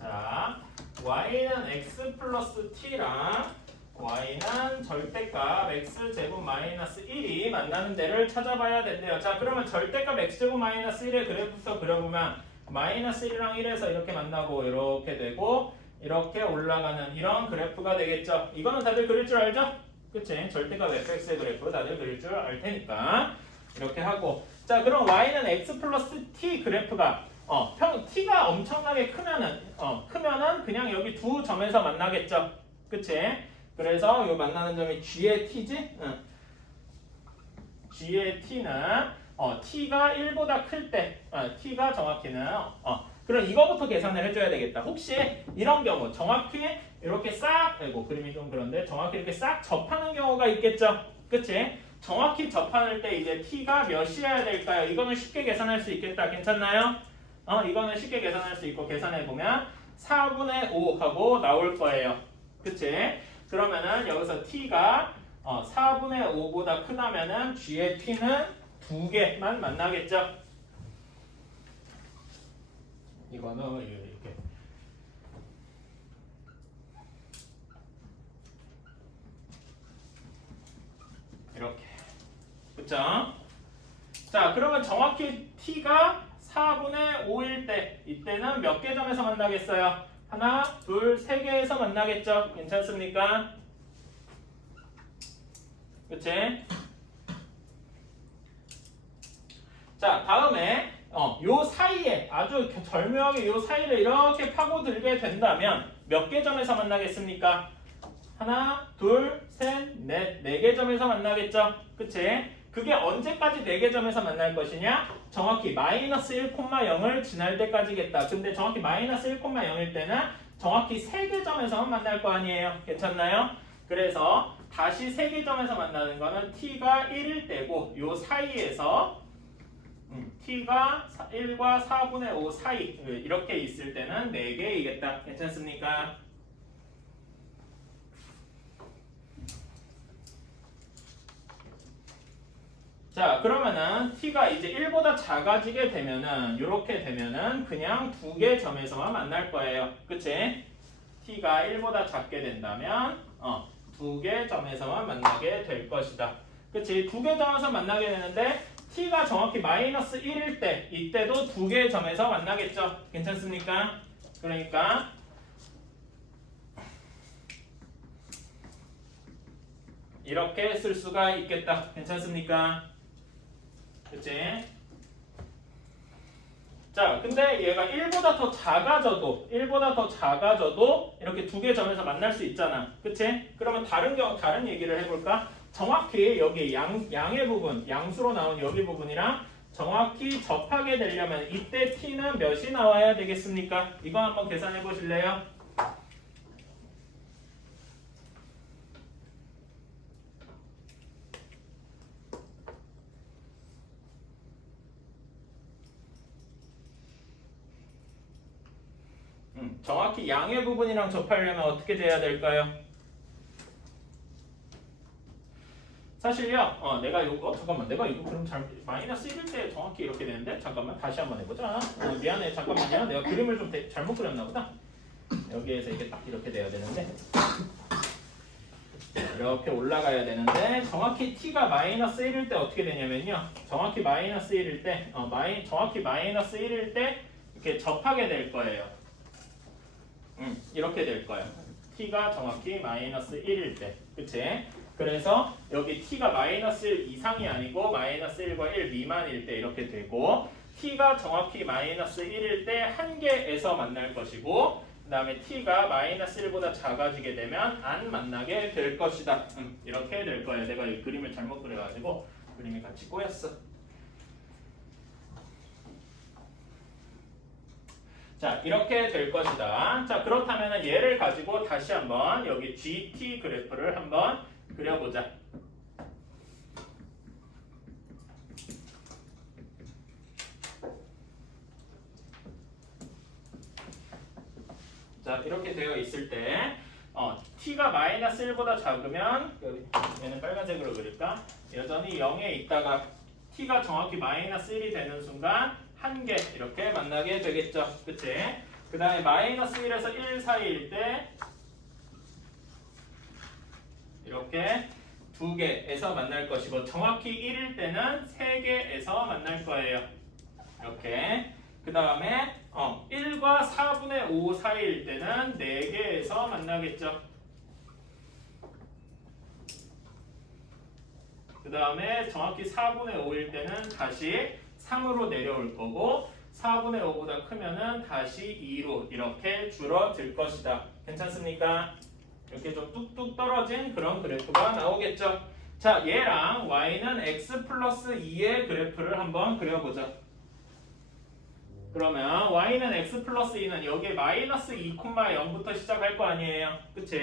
자, y는 x 플러스 t랑 y는 절대값 x제곱 마이너스 1이 만나는 데를 찾아봐야 된대요. 자, 그러면 절대값 x제곱 마이너스 1의 그래프부터 그려보면 마이너스 1이랑 1에서 이렇게 만나고 이렇게 되고 이렇게 올라가는 이런 그래프가 되겠죠. 이거는 다들 그릴 줄 알죠? 그치? 절대값 fx의 그래프 다들 그릴 줄 알 테니까 이렇게 하고 자 그럼 y는 x 플러스 t 그래프가 t가 엄청나게 크면은 그냥 여기 두 점에서 만나겠죠. 그치? 그래서 요 만나는 점이 g의 t지? g의 t는 t가 1보다 클 때, t가 정확히는 그럼 이거부터 계산을 해줘야 되겠다. 혹시 이런 경우 정확히 이렇게 싹, 아이고 그림이 좀 그런데 정확히 이렇게 싹 접하는 경우가 있겠죠. 그치? 정확히 접할 때 이제 t가 몇이어야 될까요? 이거는 쉽게 계산할 수 있겠다. 괜찮나요? 이거는 쉽게 계산할 수 있고 계산해보면 4분의 5 하고 나올 거예요. 그치? 그러면은 여기서 t가 4분의 5보다 크다면은 g의 t는 두 개만 만나겠죠? 이거는 이렇게 이렇게 그쵸? 자 그러면 정확히 t가 4분의 5일 때 이때는 몇 개 점에서 만나겠어요? 하나, 둘, 세 개에서 만나겠죠? 괜찮습니까? 그치? 자 다음에 요 사이에 아주 절묘하게 요 사이를 이렇게 파고들게 된다면 몇 개 점에서 만나겠습니까? 하나, 둘, 셋, 넷, 네 개 점에서 만나겠죠? 그치? 그게 언제까지 네 개 점에서 만날 것이냐? 정확히 마이너스 1,0을 지날 때까지겠다. 근데 정확히 마이너스 1,0일 때는 정확히 세 개 점에서만 만날 거 아니에요? 괜찮나요? 그래서 다시 세 개 점에서 만나는 거는 t가 1일 때고 요 사이에서 t가 1과 4분의 5 사이 이렇게 있을 때는 4개이겠다. 괜찮습니까? 자 그러면은 t가 이제 1보다 작아지게 되면은 이렇게 되면은 그냥 두 개 점에서만 만날 거예요. 그치? t가 1보다 작게 된다면 두 개 점에서만 만나게 될 것이다. 그치? 두 개 점에서 만나게 되는데 t가 정확히 마이너스 1일 때 이때도 두 개의 점에서 만나겠죠. 괜찮습니까? 그러니까 이렇게 쓸 수가 있겠다. 괜찮습니까? 그치? 자 근데 얘가 1보다 더 작아져도 이렇게 두 개 점에서 만날 수 있잖아. 그치? 그러면 다른 얘기를 해볼까? 정확히 여기 양의 부분, 양수로 나온 여기 부분이랑 정확히 접하게 되려면 이때 t는 몇이 나와야 되겠습니까? 이거 한번 계산해 보실래요? 정확히 양의 부분이랑 접하려면 어떻게 돼야 될까요? 사실요, 내가 이거 그럼 마이너스 1일 때 정확히 이렇게 되는데 잠깐만 다시 한번 해보자. 미안해 잠깐만요. 내가 그림을 좀 잘못 그렸나 보다. 여기에서 이게 딱 이렇게 돼야 되는데 이렇게 올라가야 되는데 정확히 t가 마이너스 1일 때 어떻게 되냐면요. 정확히 마이너스 1일 때 이렇게 접하게 될 거예요. 이렇게 될 거예요. t가 정확히 마이너스 1일 때. 그치? 그래서 여기 t가 마이너스 1 이상이 아니고 마이너스 1과 1 미만일 때 이렇게 되고 t가 정확히 마이너스 1일 때 한 개에서 만날 것이고 그 다음에 t가 마이너스 1보다 작아지게 되면 안 만나게 될 것이다. 이렇게 될 거예요. 내가 이 그림을 잘못 그려가지고 그림이 같이 꼬였어. 자 이렇게 될 것이다. 자 그렇다면 얘를 가지고 다시 한번 여기 GT 그래프를 한번 그려보자. 자 이렇게 되어 있을 때 t가 마이너스 1보다 작으면 얘는 빨간색으로 그릴까? 여전히 0에 있다가 t가 정확히 마이너스 1이 되는 순간 한 개 이렇게 만나게 되겠죠. 그치? 그 다음에 마이너스 1에서 1 사이일 때 이렇게 두 개에서 만날 것이고 정확히 1일 때는 세 개에서 만날 거예요. 이렇게 그 다음에 1과 4분의 5 사이일 때는 4개에서 만나겠죠. 그 다음에 정확히 4분의 5일 때는 다시 3으로 내려올 거고 4분의 5보다 크면은 다시 2로 이렇게 줄어들 것이다. 괜찮습니까? 이렇게 좀 뚝뚝 떨어진 그런 그래프가 나오겠죠. 자, 얘랑 y는 x 플러스 2의 그래프를 한번 그려보자. 그러면 y는 x 플러스 2는 여기에 마이너스 2,0부터 시작할 거 아니에요. 그치?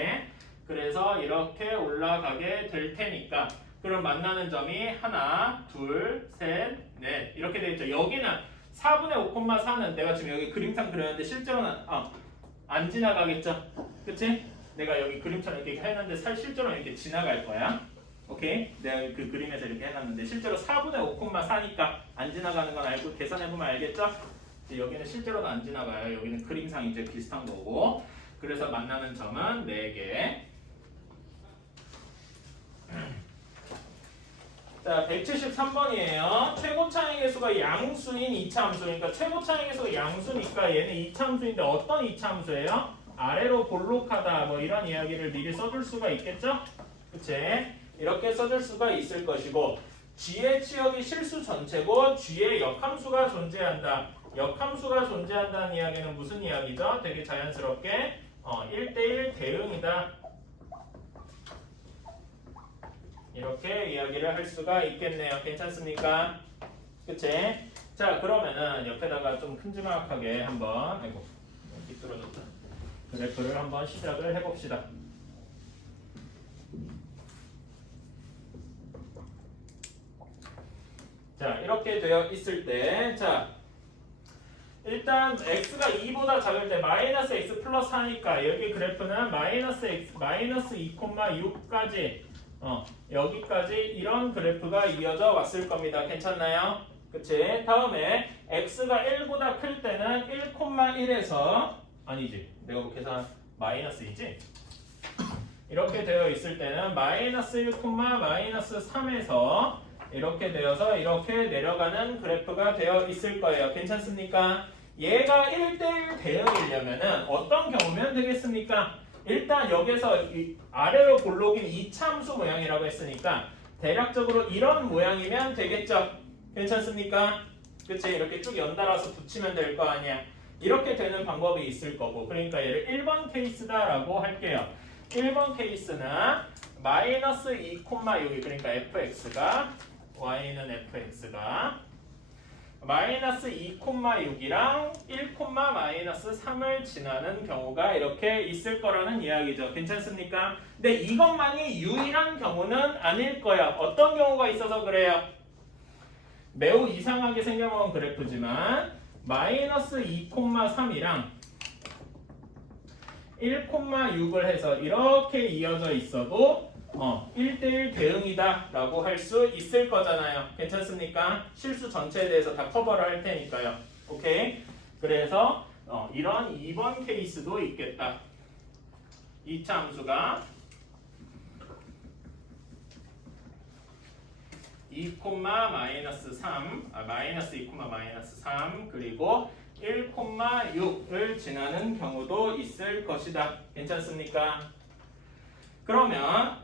그래서 이렇게 올라가게 될 테니까 그럼 만나는 점이 하나, 둘, 셋, 넷 이렇게 되어 있죠. 여기는 4분의 5,4는 내가 지금 여기 그림상 그렸는데 실제로는 안 지나가겠죠. 그치? 내가 여기 그림처럼 이렇게 해놨는데 실제로는 이렇게 지나갈 거야. 오케이? 내가 그 그림에서 이렇게 해놨는데 실제로 4분의 5,4니까 안 지나가는 건 알고 계산해보면 알겠죠? 여기는 실제로는 안 지나가요. 여기는 그림상 이제 비슷한 거고 그래서 만나는 점은 4개. 자, 173번이에요. 최고 차항의 개수가 양수인 2차 함수. 그러니까 최고 차항의 개수가 양수니까 얘는 2차 함수인데 어떤 2차 함수예요? 아래로 볼록하다 뭐 이런 이야기를 미리 써줄 수가 있겠죠? 그치? 이렇게 써줄 수가 있을 것이고 G의 치역이 실수 전체고 G의 역함수가 존재한다. 역함수가 존재한다는 이야기는 무슨 이야기죠? 되게 자연스럽게 1대1 대응이다. 이렇게 이야기를 할 수가 있겠네요. 괜찮습니까? 그치? 자, 그러면은 옆에다가 좀 큼지막하게 한번 삐뚤어졌다. 그래프를 한번 시작을 해봅시다. 자, 이렇게 되어 있을 때, 자, 일단 x가 2보다 작을 때 마이너스 x 플러스 4니까 여기 그래프는 마이너스 2,6까지 여기까지 이런 그래프가 이어져 왔을 겁니다. 괜찮나요? 그치? 다음에 x가 1보다 클 때는 1,1에서 아니지. 내가 뭐 계산 마이너스 2지? 이렇게 되어 있을 때는 마이너스 1, 마이너스 3에서 이렇게 되어서 이렇게 내려가는 그래프가 되어 있을 거예요. 괜찮습니까? 얘가 1대1 대응이려면은 어떤 경우면 되겠습니까? 일단 여기서 아래로 볼록인 2차 함수 모양이라고 했으니까 대략적으로 이런 모양이면 되겠죠? 괜찮습니까? 그치? 이렇게 쭉 연달아서 붙이면 될 거 아니야. 이렇게 되는 방법이 있을 거고 그러니까 얘를 1번 케이스다라고 할게요. 1번 케이스는 마이너스 2,6이 그러니까 fx가 y는 fx가 마이너스 2,6이랑 1, 마이너스 3을 지나는 경우가 이렇게 있을 거라는 이야기죠. 괜찮습니까? 근데 이것만이 유일한 경우는 아닐 거야. 어떤 경우가 있어서 그래요? 매우 이상하게 생겨먹은 그래프지만 마이너스 2,3이랑 1,6을 해서 이렇게 이어져 있어도 1대1 대응이다 라고 할 수 있을 거잖아요. 괜찮습니까? 실수 전체에 대해서 다 커버를 할 테니까요. 오케이? 그래서 이런 2번 케이스도 있겠다. 2차 함수가 2, 마이너스 3 마이너스 2, 마이너스 3 그리고 1,6을 지나는 경우도 있을 것이다. 괜찮습니까? 그러면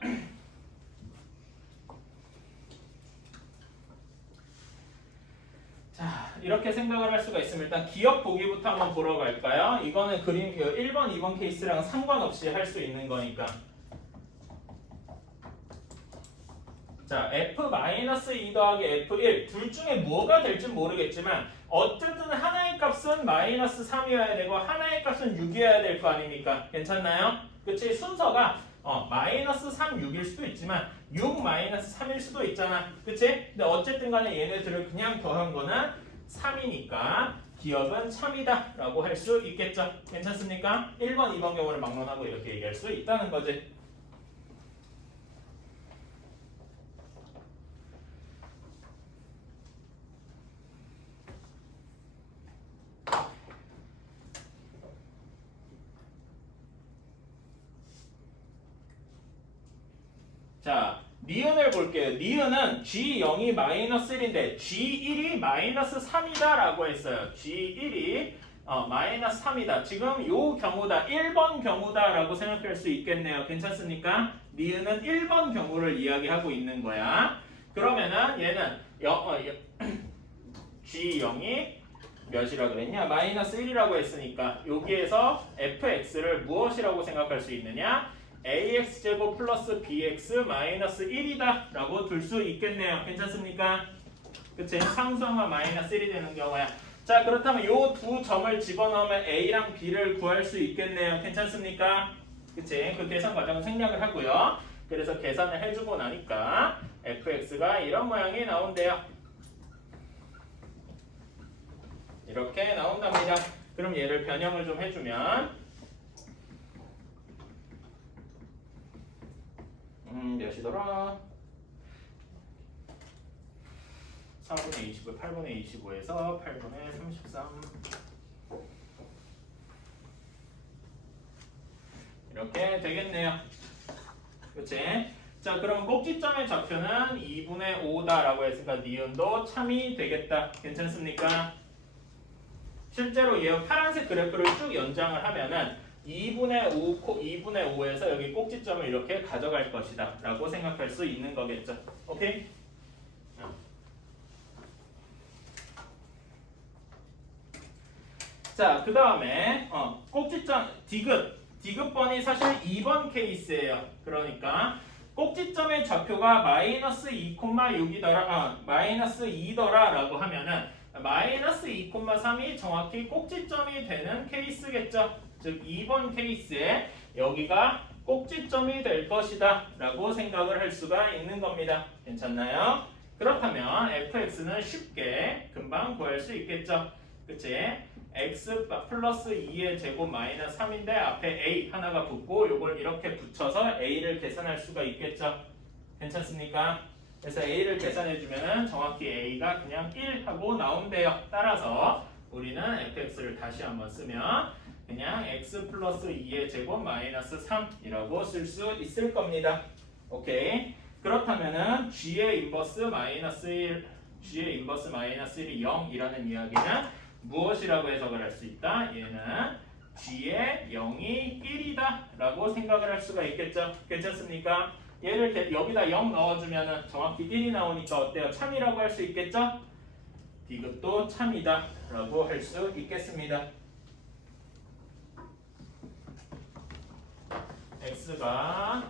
자 이렇게 생각을 할 수가 있으면 일단 기억 보기부터 한번 보러 갈까요? 이거는 그림 1번, 2번 케이스랑 상관없이 할 수 있는 거니까 자 f-2 더하기 f1 둘 중에 뭐가 될지 모르겠지만 어쨌든 하나의 값은 마이너스 3이어야 되고 하나의 값은 6이어야 될 거 아닙니까? 괜찮나요? 그치? 순서가 마이너스 3, 6일 수도 있지만 6 마이너스 3일 수도 있잖아. 그치? 근데 어쨌든 간에 얘네들을 그냥 더한 거는 3이니까 기억은 참이다 라고 할 수 있겠죠. 괜찮습니까? 1번, 2번 경우를 막론하고 이렇게 얘기할 수 있다는 거지. 자, 니은을 볼게요. 니은은 G0이 마이너스 1인데 G1이 마이너스 3이다 라고 했어요. G1이 마이너스 3이다. 지금 요 경우다. 1번 경우다 라고 생각할 수 있겠네요. 괜찮습니까? 니은은 1번 경우를 이야기하고 있는 거야. 그러면은 얘는 G0이 몇이라고 그랬냐? 마이너스 1이라고 했으니까 여기에서 fx를 무엇이라고 생각할 수 있느냐? ax제곱 플러스 bx 마이너스 1이다 라고 둘 수 있겠네요. 괜찮습니까? 그치? 상수항과 마이너스 1이 되는 경우야. 자, 그렇다면 요 두 점을 집어넣으면 a랑 b를 구할 수 있겠네요. 괜찮습니까? 그치? 그 계산 과정은 생략을 하고요. 그래서 계산을 해주고 나니까 fx가 이런 모양이 나온대요. 이렇게 나온답니다. 그럼 얘를 변형을 좀 해주면 몇이더라? 4분의 25, 8분의 25에서 8분의 33 이렇게 되겠네요. 그치? 자, 그럼 꼭지점의 좌표는 2분의 5다라고 했으니까 니은도 참이 되겠다. 괜찮습니까? 실제로 얘 파란색 그래프를 쭉 연장을 하면은 2분의 5에서 여기 꼭지점을 이렇게 가져갈 것이다 라고 생각할 수 있는 거겠죠. 오케이? 자, 그 다음에 꼭지점 디귿번이 사실 2번 케이스예요. 그러니까 꼭지점의 좌표가 마이너스 2,6이더라, 마이너스 2더라 라고 하면은 마이너스 2,3이 정확히 꼭지점이 되는 케이스겠죠. 즉 2번 케이스에 여기가 꼭지점이 될 것이다 라고 생각을 할 수가 있는 겁니다. 괜찮나요? 그렇다면 fx는 쉽게 금방 구할 수 있겠죠. 그치? x 플러스 2의 제곱 마이너스 3인데 앞에 a 하나가 붙고 요걸 이렇게 붙여서 a를 계산할 수가 있겠죠. 괜찮습니까? 그래서 a를 계산해주면 정확히 a가 그냥 1 하고 나온대요. 따라서 우리는 fx를 다시 한번 쓰면 그냥 x 플러스 2의 제곱 마이너스 3이라고 쓸 수 있을 겁니다. 오케이. 그렇다면은 g의 인버스 마이너스 1, g의 인버스 마이너스 1이 0이라는 이야기는 무엇이라고 해석을 할 수 있다? 얘는 g의 0이 1이다 라고 생각을 할 수가 있겠죠. 괜찮습니까? 얘를 여기다 0 넣어주면 정확히 1이 나오니까 어때요? 참이라고 할 수 있겠죠? 디귿도 참이다 라고 할 수 있겠습니다. x가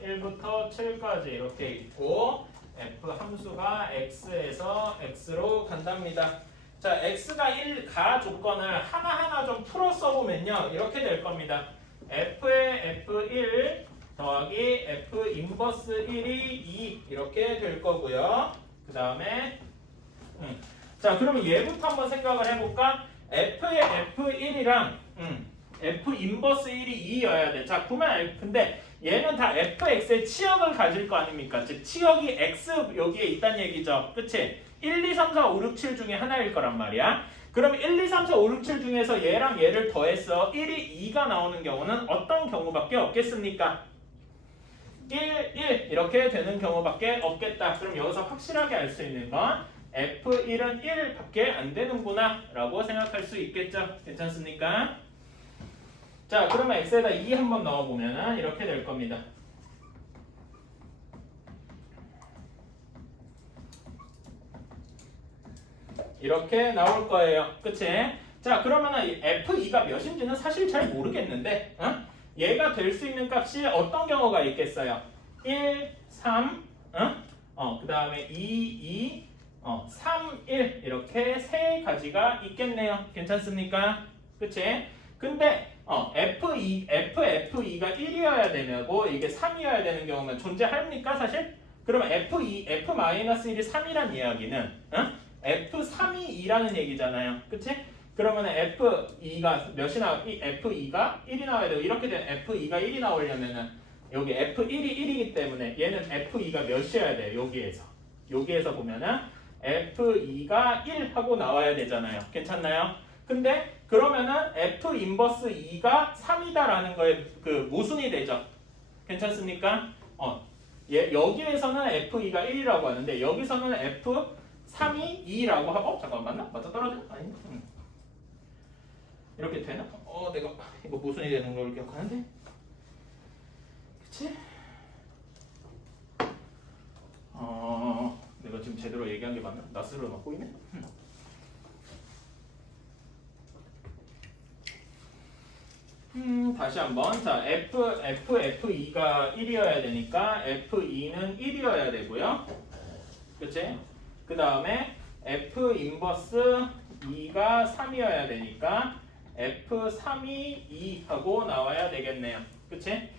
1부터 7까지 이렇게 있고 f 함수가 x에서 x로 간답니다. 자, x가 1가 조건을 하나하나 좀 풀어 써보면요. 이렇게 될 겁니다. f의 f1 더하기 f 인버스 1이 2 이렇게 될 거고요. 그 다음에 자, 그러면 얘부터 한번 생각을 해볼까? f의 f1이랑 f 인버스 1이 2여야 돼. 자, 그러면 근데 얘는 다 fx의 치역을 가질 거 아닙니까? 즉 치역이 x 여기에 있다는 얘기죠. 그치? 1, 2, 3, 4, 5, 6, 7 중에 하나일 거란 말이야. 그럼 1, 2, 3, 4, 5, 6, 7 중에서 얘랑 얘를 더했어. 1이 2가 나오는 경우는 어떤 경우밖에 없겠습니까? 1 이렇게 되는 경우밖에 없겠다. 그럼 여기서 확실하게 알 수 있는 건 f1은 1밖에 안 되는구나 라고 생각할 수 있겠죠. 괜찮습니까? 자, 그러면 x에다 2 한번 넣어보면 이렇게 될 겁니다. 이렇게 나올 거예요. 그치? 자, 그러면은 f2가 몇인지는 사실 잘 모르겠는데 얘가 될 수 있는 값이 어떤 경우가 있겠어요? 1, 3, 그 다음에 2, 3, 1 이렇게 세 가지가 있겠네요. 괜찮습니까? 그치? 근데 f2가 1이어야 되고 이게 3이어야 되는 경우는 존재합니까 사실? 그러면 f1이 3이란 이야기는 f3이 2라는 얘기잖아요. 그치? 그러면 f2가 몇이 f2가 1이 나와야 되고 이렇게 되면 f2가 1이 나오려면은 여기 f1이 1이기 때문에 얘는 f2가 몇이어야 돼요. 여기에서 보면은 f2가 1 하고 나와야 되잖아요. 괜찮나요? 근데 그러면은 f 인버스 2가 3이다라는 거에 그 모순이 되죠. 괜찮습니까? 여기에서는 F2가 1이라고 하는데 여기서는 F3이 2라고 하고 잠깐 맞나? 맞아 떨어져? 아니 이렇게 되나? 내가 이거 모순이 되는 걸 기억하는데 그치? 내가 지금 제대로 얘기한 게 맞나? 낯으로 막 보이네? 다시 한번. 자, F2가 1이어야 되니까 F2는 1이어야 되고요. 그치? 그 다음에 F 인버스 2가 3이어야 되니까 F3이 2하고 나와야 되겠네요. 그치?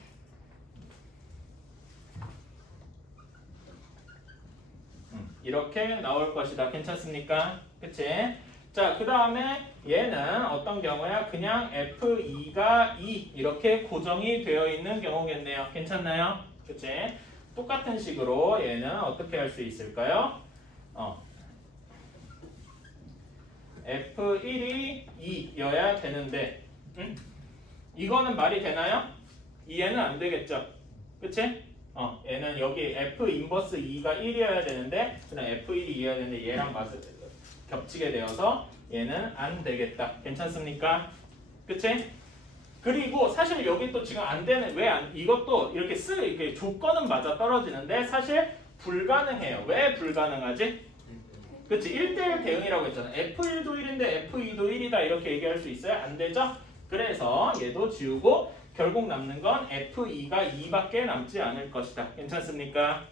이렇게 나올 것이다. 괜찮습니까? 그치? 자, 그 다음에 얘는 어떤 경우야? 그냥 F2가 2 이렇게 고정이 되어 있는 경우겠네요. 괜찮나요? 그치? 똑같은 식으로 얘는 어떻게 할 수 있을까요? F1이 2여야 되는데 이거는 말이 되나요? 얘는 안 되겠죠? 그치? 얘는 여기 F 인버스 2가 1이어야 되는데 그냥 F1이 2여야 되는데 얘랑 겹치게 되어서 얘는 안 되겠다. 괜찮습니까? 그치? 그리고 사실 여기 또 지금 안 되는 이것도 이렇게 이렇게 조건은 맞아 떨어지는데 사실 불가능해요. 왜 불가능하지? 그치? 1대1 대응이라고 했잖아. F1도 1인데 F2도 1이다 이렇게 얘기할 수 있어요? 안 되죠? 그래서 얘도 지우고 결국 남는 건 F2가 2밖에 남지 않을 것이다. 괜찮습니까?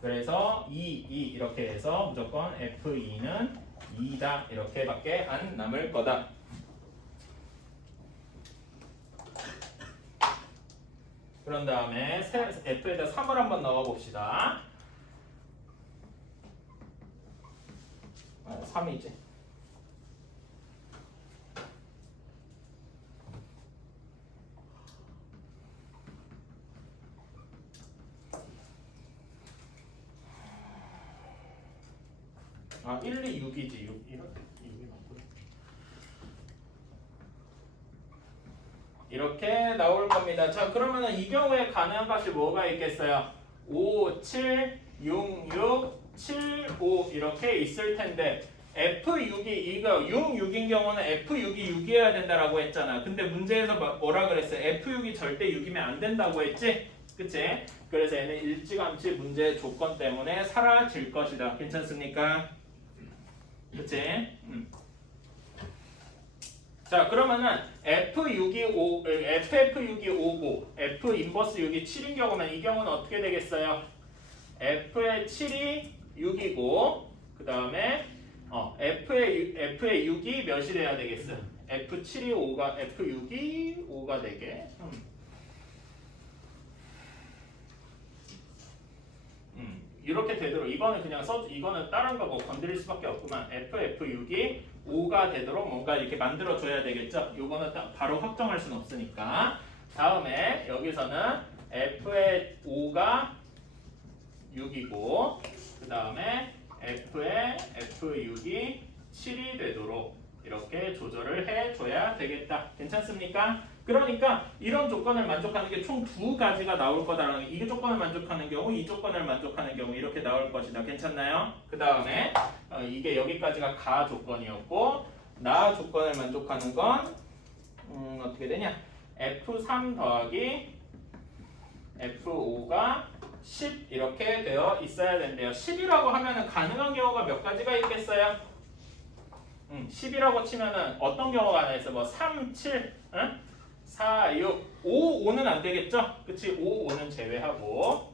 그래서 2 이렇게 해서 무조건 F2는 2다 이렇게밖에 안 남을 거다. 그런 다음에 F에다 3을 한번 넣어 봅시다. 3이지. 아, 1, 2, 6이지. 6이 맞구나. 이렇게 나올 겁니다. 자, 그러면은 이 경우에 가능한 값이 뭐가 있겠어요? 5, 7, 6, 6, 7, 5 이렇게 있을 텐데 F6이 이거 6, 6인 경우는 F6이 6이어야 된다라고 했잖아. 근데 문제에서 뭐라 그랬어요? F6이 절대 6이면 안 된다고 했지? 그치? 그래서 얘는 일찌감치 문제의 조건 때문에 사라질 것이다. 괜찮습니까? 그치? 자, 그러면은 FF6이 5고 F 인버스 6이 7인 경우면 이 경우는 어떻게 되겠어요? F의 7이 6이고 그 다음에 F의 6이 몇이 돼야 되겠어? F7이 5가 F6이 5가 되게 이렇게 되도록 이거는 그냥 이거는 다른 거고 건드릴 수밖에 없구만. F6이 5가 되도록 뭔가 이렇게 만들어 줘야 되겠죠. 요거는 바로 확정할 수는 없으니까. 다음에 여기서는 F의 5가 6이고 그 다음에 F6이 7이 되도록 이렇게 조절을 해줘야 되겠다. 괜찮습니까? 그러니까 이런 조건을 만족하는 게 총 두 가지가 나올 거다라는 게 이 조건을 만족하는 경우, 이 조건을 만족하는 경우 이렇게 나올 것이다. 괜찮나요? 그 다음에 이게 여기까지가 가 조건이었고 나 조건을 만족하는 건 어떻게 되냐? F3 더하기 F5가 10 이렇게 되어 있어야 된대요. 10이라고 하면은 가능한 경우가 몇 가지가 있겠어요? 10이라고 치면은 어떤 경우가 하나 있어? 뭐 3, 7, 4, 6, 5, 5는 안 되겠죠? 그치? 5, 5는 제외하고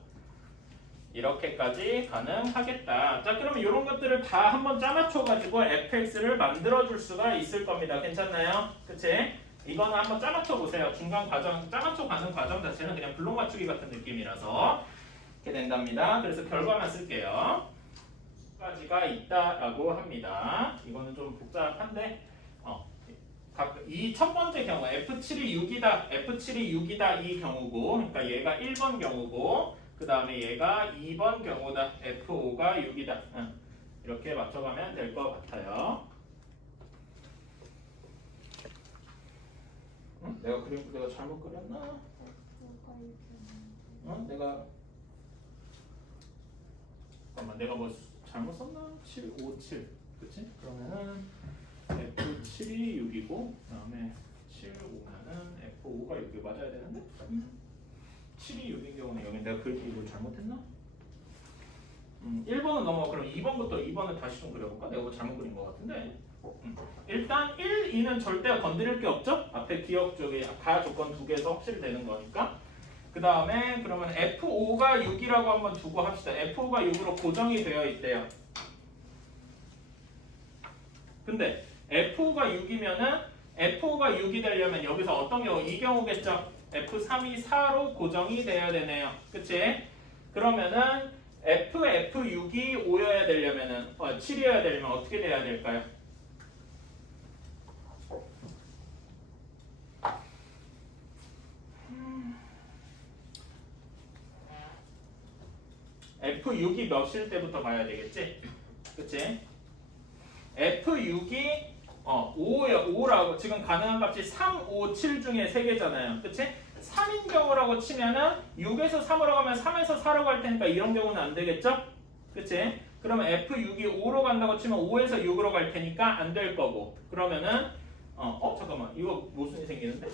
이렇게까지 가능하겠다. 자, 그러면 이런 것들을 다 한번 짜맞춰가지고 fx를 만들어줄 수가 있을 겁니다. 괜찮나요? 그치? 이거는 한번 짜맞춰 보세요. 중간 과정, 짜맞춰 가는 과정 자체는 그냥 블록 맞추기 같은 느낌이라서 이렇게 된답니다. 그래서 결과만 쓸게요. 가지가 있다라고 합니다. 이거는 좀 복잡한데 이 첫 번째 경우 F7이 6이다, F7이 6이다 이 경우고 그러니까 얘가 1번 경우고 그 다음에 얘가 2번 경우다. F5가 6이다. 이렇게 맞춰가면 될 것 같아요. 내가 그림 내가 잘못 그렸나? 내가 잠깐만 내가 뭐 잘못 썼나? 7, 5, 7 그치? 그러면은 F7이 6이고 그다음에 7, 5면은 F5가 6이 맞아야 되는데 7이 6인 경우는 여기 내가 이걸 잘못했나? 1번은 넘어가. 그럼 2번부터 2번을 다시 좀 그려볼까? 내가 뭐 잘못 그린 것 같은데 일단 1, 2는 절대 건드릴 게 없죠? 앞에 기억 쪽에 가 조건 두 개에서 확실히 되는 거니까 그 다음에 그러면 F5가 6이라고 한번 두고 합시다. F5가 6으로 고정이 되어 있대요. 근데 F5가 6이면은 F5가 6이 되려면 여기서 어떤 경우? 이 경우겠죠? F3이 4로 고정이 되어야 되네요. 그치? 그러면은 F6이 5여야 되려면은 7이어야 되려면 어떻게 돼야 될까요? F6이 몇일 때부터 봐야 되겠지? 그치? F6이 5라고 지금 가능한 값이 3, 5, 7 중에 3개잖아요. 그치? 3인 경우라고 치면은 6에서 3으로 가면 3에서 4로 갈 테니까 이런 경우는 안 되겠죠? 그치? 그러면 F6이 5로 간다고 치면 5에서 6으로 갈 테니까 안 될 거고 그러면은 잠깐만 이거 모순이 생기는데?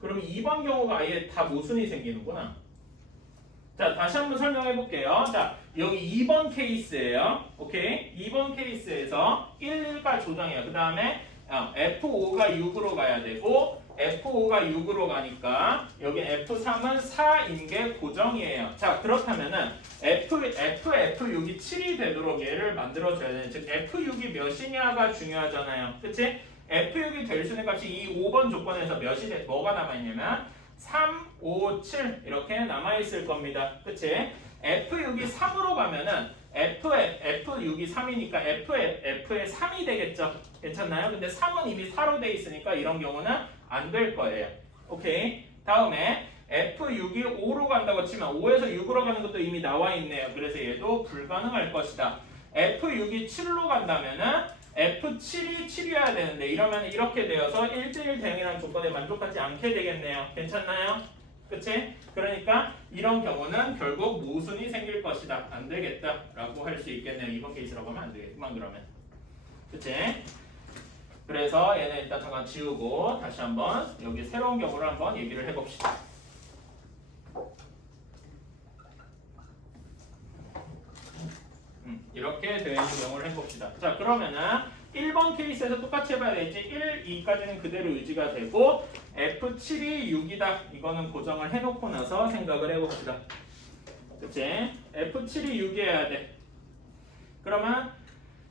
그럼 2번 경우가 아예 다 모순이 생기는구나. 자, 다시 한번 설명해 볼게요. 자, 여기 2번 케이스예요. 오케이? 2번 케이스에서 1가 조정이에요. 그 다음에 F5가 6으로 가야 되고 F5가 6으로 가니까 여기 F3은 4인 게 고정이에요. 자, 그렇다면은 F6이 7이 되도록 얘를 만들어줘야 되는 즉 F6이 몇이냐가 중요하잖아요. 그치? F6이 될 수 있는 값이 이 5번 조건에서 뭐가 남아있냐면 3, 5, 7 이렇게 남아있을 겁니다. 그치? F6이 3으로 가면은 F6이 3이니까 F에 3이 되겠죠? 괜찮나요? 근데 3은 이미 4로 돼 있으니까 이런 경우는 안 될 거예요. 오케이? 다음에 F6이 5로 간다고 치면 5에서 6으로 가는 것도 이미 나와 있네요. 그래서 얘도 불가능할 것이다. F6이 7로 간다면은 F7이 7이어야 되는데 이러면 이렇게 되어서 1대1 대응이라는 조건에 만족하지 않게 되겠네요. 괜찮나요? 그치? 그러니까 이런 경우는 결국 모순이 생길 것이다. 안 되겠다 라고 할 수 있겠네요. 이번 케이스라고 하면 안 되겠구만 그러면. 그치? 그래서 얘는 일단 잠깐 지우고 다시 한번 여기 새로운 경우를 한번 얘기를 해봅시다. 이렇게 되어 있는 경우를 해봅시다. 자, 그러면은 1번 케이스에서 똑같이 해봐야 되겠지. 1, 2까지는 그대로 유지가 되고 F7이 6이다. 이거는 고정을 해놓고 나서 생각을 해봅시다. 그치? F7이 6이어야 돼. 그러면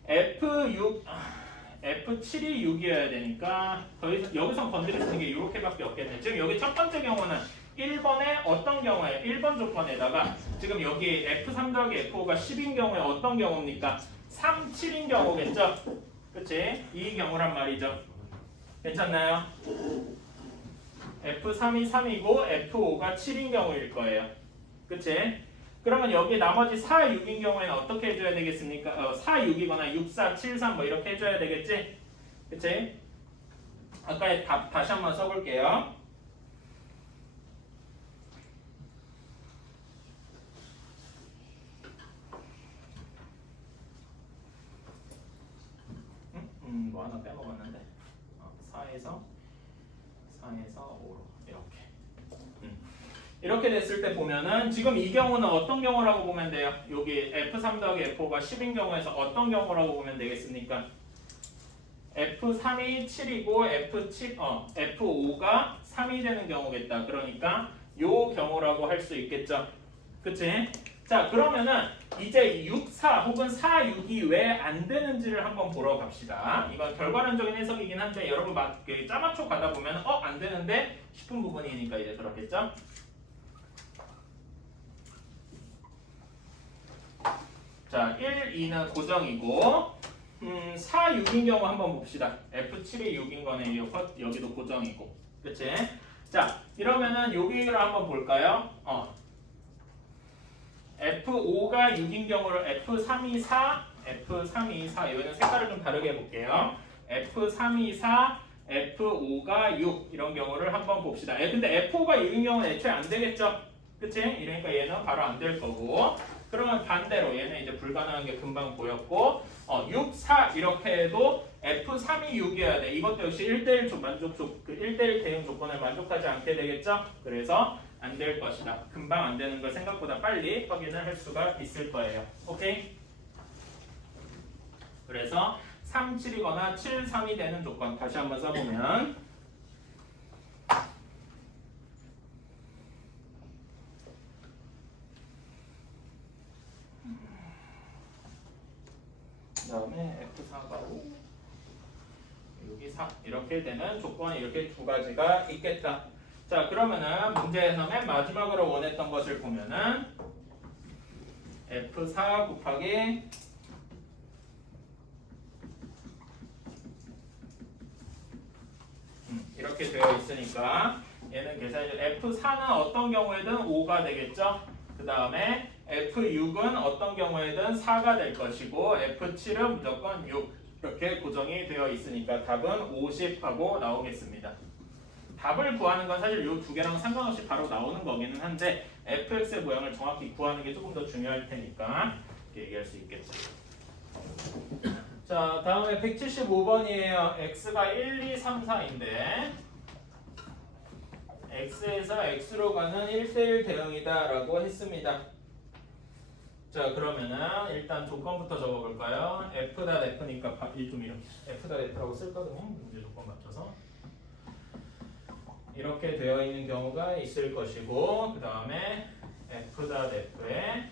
F7이 6이어야 되니까 더 이상 여기서 건드릴 수 있는 게 이렇게밖에 없겠네. 지금 여기 첫 번째 경우는 1번에 어떤 경우에 1번 조건에다가 지금 여기 F3 더하기 F5가 10인 경우에 어떤 경우입니까? 3, 7인 경우겠죠? 그치? 이 경우란 말이죠. 괜찮나요? F3이 3이고 F5가 7인 경우일 거예요. 그치? 그러면 여기 나머지 4, 6인 경우에는 어떻게 해줘야 되겠습니까? 4, 6이거나 6, 4, 7, 3 뭐 이렇게 해줘야 되겠지? 그치? 아까 답 다시 한번 써볼게요. 뭐 하나 빼먹었는데 4에서 5로 이렇게 됐을 때 보면은 지금 이 경우는 어떤 경우라고 보면 돼요? 여기 F3 더하기 F5가 10인 경우에서 어떤 경우라고 보면 되겠습니까? F3이 7이고 F5가 3이 되는 경우겠다. 그러니까 요 경우라고 할 수 있겠죠. 그치? 자, 그러면은 이제 6, 4 혹은 4, 6이 왜 안 되는지를 한번 보러 갑시다. 이건 결과론적인 해석이긴 한데 여러분 짜맞춰 가다 보면 안 되는데 싶은 부분이니까 이제 그렇겠죠? 자, 1, 2는 고정이고 4, 6인 경우 한번 봅시다. F7이 6인 거네. 여기도 고정이고. 그치? 자, 이러면은 여기를 한번 볼까요? F5가 6인 경우를 F3이 4, F3이 4. 이거는 색깔을 좀 다르게 해볼게요. F3이 4, F5가 6 이런 경우를 한번 봅시다. 근데 F5가 6인 경우는 애초에 안 되겠죠? 그치? 이러니까 얘는 바로 안 될 거고 그러면 반대로 얘는 이제 불가능한 게 금방 보였고 6, 4 이렇게 해도 F3이 6이어야 돼. 이것도 역시 1대1 그 1대1 대응 조건을 만족하지 않게 되겠죠? 그래서 안 될 것이다. 금방 안 되는 걸 생각보다 빨리 확인을 할 수가 있을 거예요. 오케이? 그래서 3, 7이거나 7, 3이 되는 조건 다시 한번 써보면 그 다음에 F4가 5 여기 4 이렇게 되는 조건이 이렇게 두 가지가 있겠다. 자 그러면은 문제에서 맨 마지막으로 원했던 것을 보면은 F4 곱하기 이렇게 되어 있으니까 얘는 계산해줘. F4는 어떤 경우에든 5가 되겠죠. 그 다음에 F6은 어떤 경우에든 4가 될 것이고 F7은 무조건 6 이렇게 고정이 되어 있으니까 답은 50하고 나오겠습니다. 답을 구하는 건 사실 이 두 개랑 상관없이 바로 나오는 거기는 한데 fx의 모양을 정확히 구하는 게 조금 더 중요할 테니까 이렇게 얘기할 수 있겠죠. 자 다음에 175번이에요. x가 1, 2, 3, 4인데 x에서 x로 가는 1대1 대응이다 라고 했습니다. 자 그러면은 일단 조건부터 적어볼까요? f.f니까 좀 이렇게 f.f라고 쓸거든요. 문제 조건 맞춰서 이렇게 되어 있는 경우가 있을 것이고 그 다음에 f.f에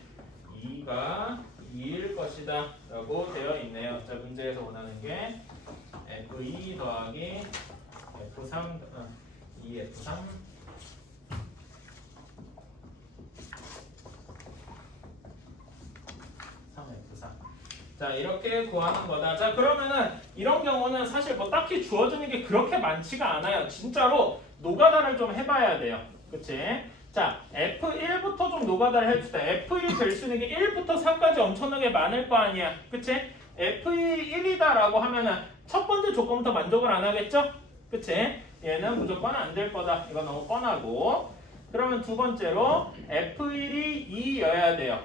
2가 2일 것이다 라고 되어 있네요. 자 문제에서 원하는 게 f2 더하기 f3 2f3 3f4 자 이렇게 구하는 거다. 자 그러면은 이런 경우는 사실 뭐 딱히 주어지는 게 그렇게 많지가 않아요. 진짜로 노가다를 좀 해봐야 돼요. 그치? 자 F1부터 좀 노가다를 해주다. F1이 될 수 있는 게 1부터 4까지 엄청나게 많을 거 아니야. 그치? F1이 1이다 라고 하면은 첫 번째 조건부터 만족을 안 하겠죠? 그치? 얘는 무조건 안 될 거다. 이거 너무 뻔하고 그러면 두 번째로 F1이 2여야 돼요.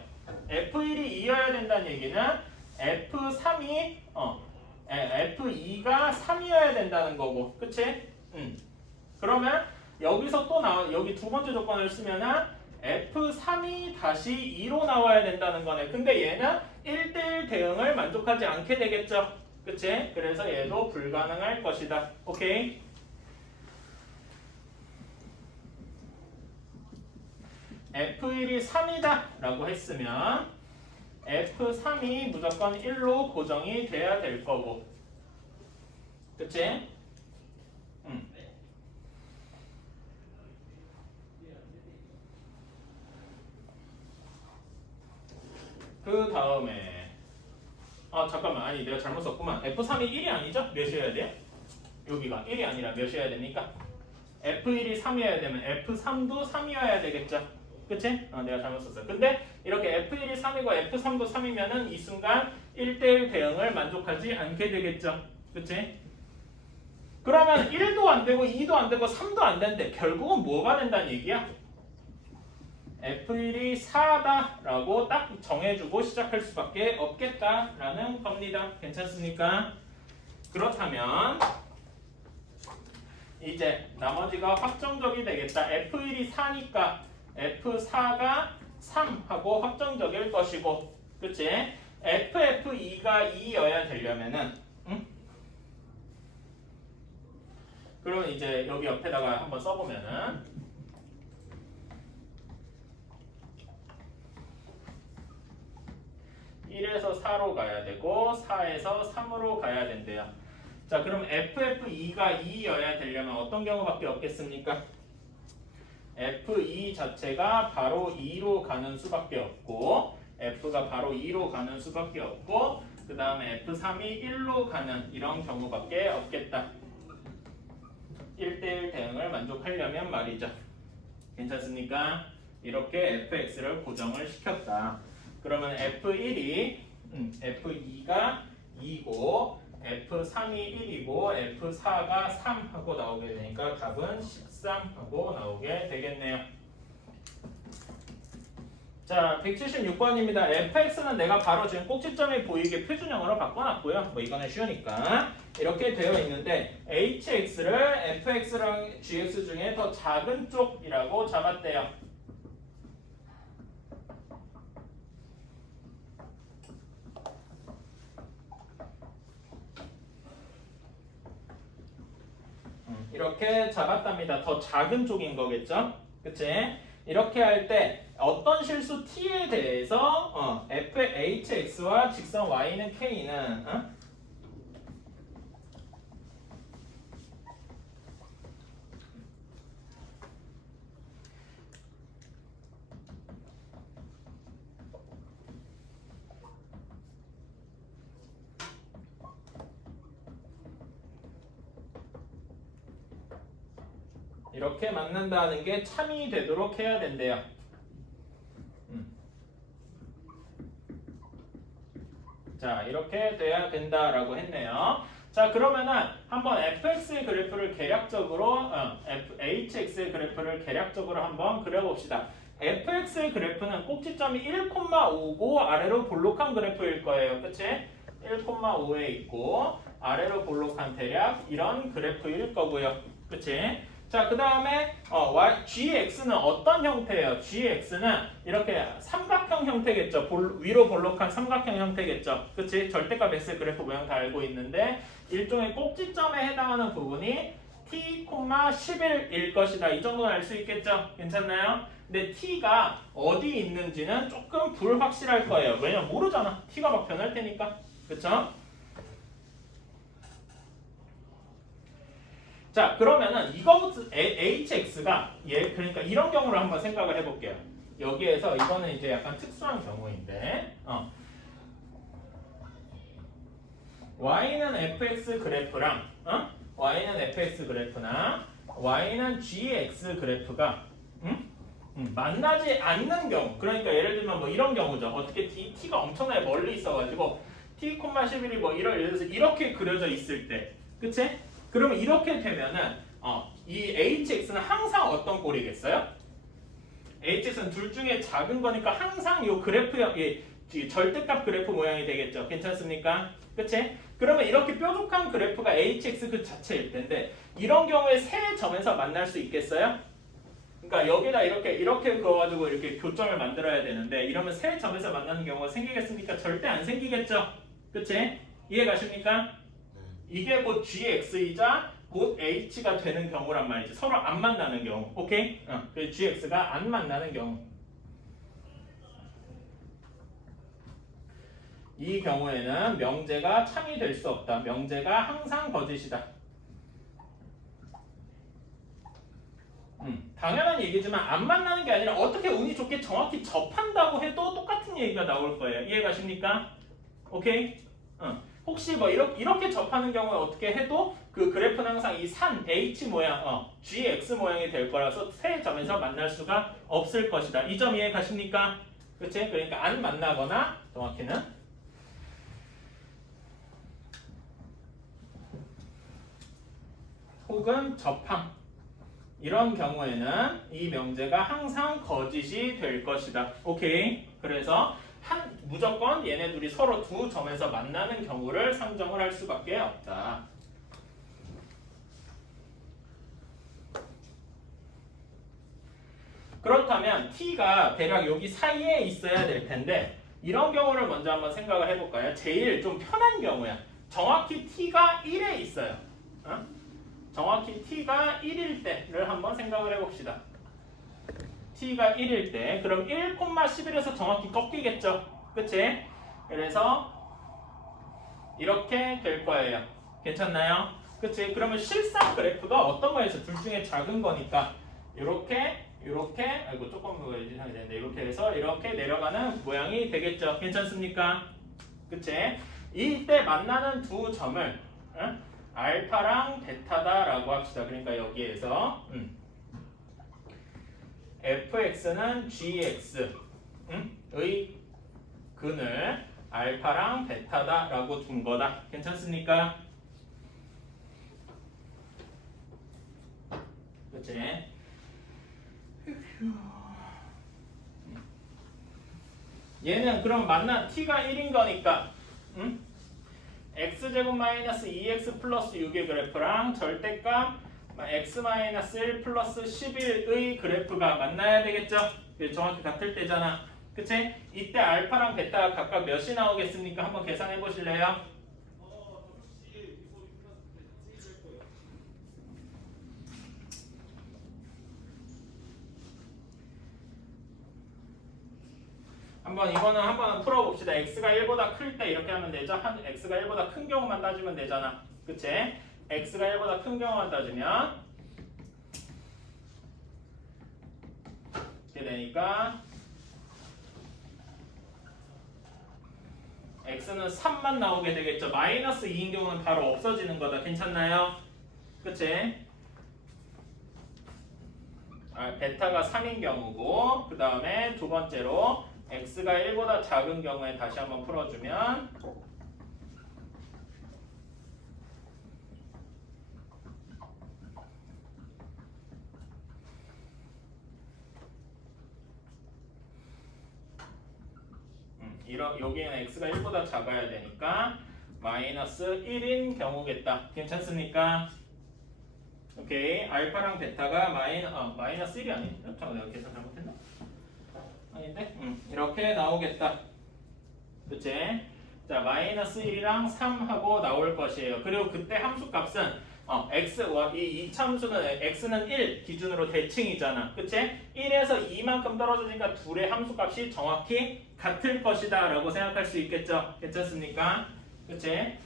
F1이 2여야 된다는 얘기는 F3이 F2가 3이어야 된다는 거고 그치? 그러면 여기서 또 여기 두 번째 조건을 쓰면은 F3이 다시 2로 나와야 된다는 거네. 근데 얘는 1대1 대응을 만족하지 않게 되겠죠. 그치? 그래서 얘도 불가능할 것이다. 오케이? F1이 3이다 라고 했으면 F3이 무조건 1로 고정이 돼야 될 거고 그치? 그 다음에 잠깐만 아니 내가 잘못 썼구만. F3이 1이 아니죠? 몇이어야 돼요? 여기가 1이 아니라 몇이어야 됩니까? F1이 3이어야 되면 F3도 3이어야 되겠죠? 그치? 내가 잘못 썼어. 근데 이렇게 F1이 3이고 F3도 3이면은 이 순간 1대1 대응을 만족하지 않게 되겠죠? 그치? 그러면 1도 안 되고 2도 안 되고 3도 안 되는데 결국은 뭐가 된다는 얘기야? F1이 4다 라고 딱 정해주고 시작할 수밖에 없겠다라는 겁니다. 괜찮습니까? 그렇다면 이제 나머지가 확정적이 되겠다. F1이 4니까 F4가 3하고 확정적일 것이고 그치? FF2가 2여야 되려면은 그러면 이제 여기 옆에다가 한번 써보면은 1에서 4로 가야 되고 4에서 3으로 가야 된대요. 자 그럼 FF2가 2여야 되려면 어떤 경우밖에 없겠습니까? F2 자체가 바로 2로 가는 수밖에 없고 F가 바로 2로 가는 수밖에 없고 그 다음에 F3이 1로 가는 이런 경우밖에 없겠다. 1대1 대응을 만족하려면 말이죠. 괜찮습니까? 이렇게 fx를 고정을 시켰다. 그러면 F1이 F2가 2고 F3이 1이고 F4가 3 하고 나오게 되니까 답은 13 하고 나오게 되겠네요. 자, 176번입니다. fx는 내가 바로 지금 꼭지점이 보이게 표준형으로 바꿔놨고요. 뭐 이거는 쉬우니까 이렇게 되어 있는데 hx를 fx랑 gx 중에 더 작은 쪽이라고 잡았대요. 이렇게 잡았답니다. 더 작은 쪽인 거겠죠? 그치? 이렇게 할 때 어떤 실수 t에 대해서 fhx와 직선 y는 k는 이렇게 만난다는 게 참이 되도록 해야 된대요. 자, 이렇게 돼야 된다라고 했네요. 자, 그러면은 한번 fx의 그래프를 계략적으로 hx의 그래프를 계략적으로 한번 그려봅시다. fx의 그래프는 꼭지점이 1,5고 아래로 볼록한 그래프일 거예요. 그치? 1,5에 있고 아래로 볼록한 대략 이런 그래프일 거고요. 그치? 자, 그 다음에 gx는 어떤 형태예요? gx는 이렇게 삼각형 형태겠죠. 위로 볼록한 삼각형 형태겠죠. 그치? 절대값 x 그래프 모양 다 알고 있는데 일종의 꼭지점에 해당하는 부분이 t, 11일 것이다. 이 정도는 알 수 있겠죠? 괜찮나요? 근데 t가 어디 있는지는 조금 불확실할 거예요. 왜냐면 모르잖아. t가 막 변할 테니까. 그쵸? 자, 그러면은 이거부터 hx가 그러니까 이런 경우를 한번 생각을 해볼게요. 여기에서 이거는 이제 약간 특수한 경우인데 y는 fx 그래프랑 y는 fx 그래프나 y는 gx 그래프가 만나지 않는 경우, 그러니까 예를 들면 뭐 이런 경우죠. 어떻게 t가 엄청나게 멀리 있어가지고 t, 11이 뭐 예를 들어서 이렇게 그려져 있을 때, 그치? 그러면 이렇게 되면은 이 hx는 항상 어떤 꼴이겠어요? hx는 둘 중에 작은 거니까 항상 이 그래프형, 이 절대값 그래프 모양이 되겠죠. 괜찮습니까? 그치? 그러면 이렇게 뾰족한 그래프가 hx 그 자체일 텐데 이런 경우에 세 점에서 만날 수 있겠어요? 그러니까 여기다 이렇게 그어가지고 이렇게 교점을 만들어야 되는데 이러면 세 점에서 만나는 경우가 생기겠습니까? 절대 안 생기겠죠. 그치? 이해 가십니까? 이게 곧 gx이자 곧 h가 되는 경우란 말이지. 서로 안 만나는 경우. 오케이? 그 gx가 안 만나는 경우. 이 경우에는 명제가 참이 될 수 없다. 명제가 항상 거짓이다. 당연한 얘기지만 안 만나는 게 아니라 어떻게 운이 좋게 정확히 접한다고 해도 똑같은 얘기가 나올 거예요. 이해 가십니까? 오케이? 혹시 뭐 이렇게 접하는 경우에 어떻게 해도 그 그래프는 항상 이 산 h 모양, gx 모양이 될 거라서 세 점에서 만날 수가 없을 것이다. 이 점 이해 가십니까? 그치? 그러니까 안 만나거나 정확히는 혹은 접함. 이런 경우에는 이 명제가 항상 거짓이 될 것이다. 오케이? 그래서 무조건 얘네 둘이 서로 두 점에서 만나는 경우를 상정을 할 수밖에 없다. 그렇다면 t가 대략 여기 사이에 있어야 될 텐데 이런 경우를 먼저 한번 생각을 해볼까요? 제일 좀 편한 경우야. 정확히 t가 1에 있어요. 정확히 t가 1일 때를 한번 생각을 해봅시다. t가 1일 때 그럼 1,11에서 정확히 꺾이겠죠. 그치? 그래서 이렇게 될 거예요. 괜찮나요? 그치? 그러면 실상 그래프가 어떤 거에서 둘 중에 작은 거니까 이렇게 아이고 조금 해야 되는데 이렇게 해서 이렇게 내려가는 모양이 되겠죠. 괜찮습니까? 그치? 이때 만나는 두 점을 알파랑 베타다라고 합시다. 그러니까 여기에서 fx는 gx의 근을 알파랑 베타다라고 둔 거다. 괜찮습니까? 그치? 얘는 그럼 만난 t가 1인 거니까 응? x제곱 마이너스 2x 플러스 6의 그래프랑 절대값 x 마이너스 1 플러스 11의 그래프가 만나야 되겠죠? 정확히 같을 때잖아. 그치? 이때 알파랑 베타가 각각 몇이 나오겠습니까? 한번 계산해 보실래요? 이거는 한번 풀어봅시다. x가 1보다 클 때 이렇게 하면 되죠? x가 1보다 큰 경우만 따지면 되잖아. 그치? x가 1보다 큰 경우만 따지면 이렇게 되니까 x는 3만 나오게 되겠죠. 마이너스 2인 경우는 바로 없어지는 거다. 괜찮나요? 그치? 베타가 3인 경우고 그 다음에 두 번째로 x가 1보다 작은 경우에 다시 한번 풀어주면 여기는 x가 1보다 작아야 되니까 마이너스 1인 경우겠다. 괜찮습니까? 오케이. 알파랑 베타가 마이너스 1이 아니에요? 잠깐 내가 계산 잘못했나? 아닌데? 이렇게 나오겠다. 그치? 자, 마이너스 1이랑 3하고 나올 것이에요. 그리고 그때 함수값은 이 이참수는 x는 1 기준으로 대칭이잖아. 그치? 1에서 2만큼 떨어지니까 둘의 함수값이 정확히 같을 것이다 라고 생각할 수 있겠죠? 괜찮습니까? 그치?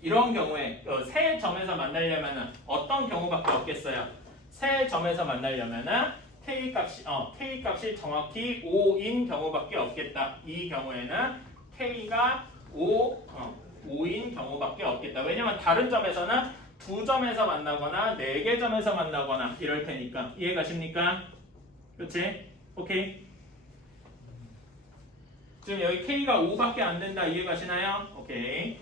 이런 경우에 세 점에서 만나려면 어떤 경우밖에 없겠어요? 세 점에서 만나려면 K값이 정확히 5인 경우밖에 없겠다. 이 경우에는 K가 5인 경우밖에 없겠다. 왜냐면 다른 점에서는 두 점에서 만나거나 4개 점에서 만나거나 이럴 테니까. 이해가십니까? 그렇지? 오케이. 지금 여기 K가 5밖에 안 된다. 이해가시나요? 오케이.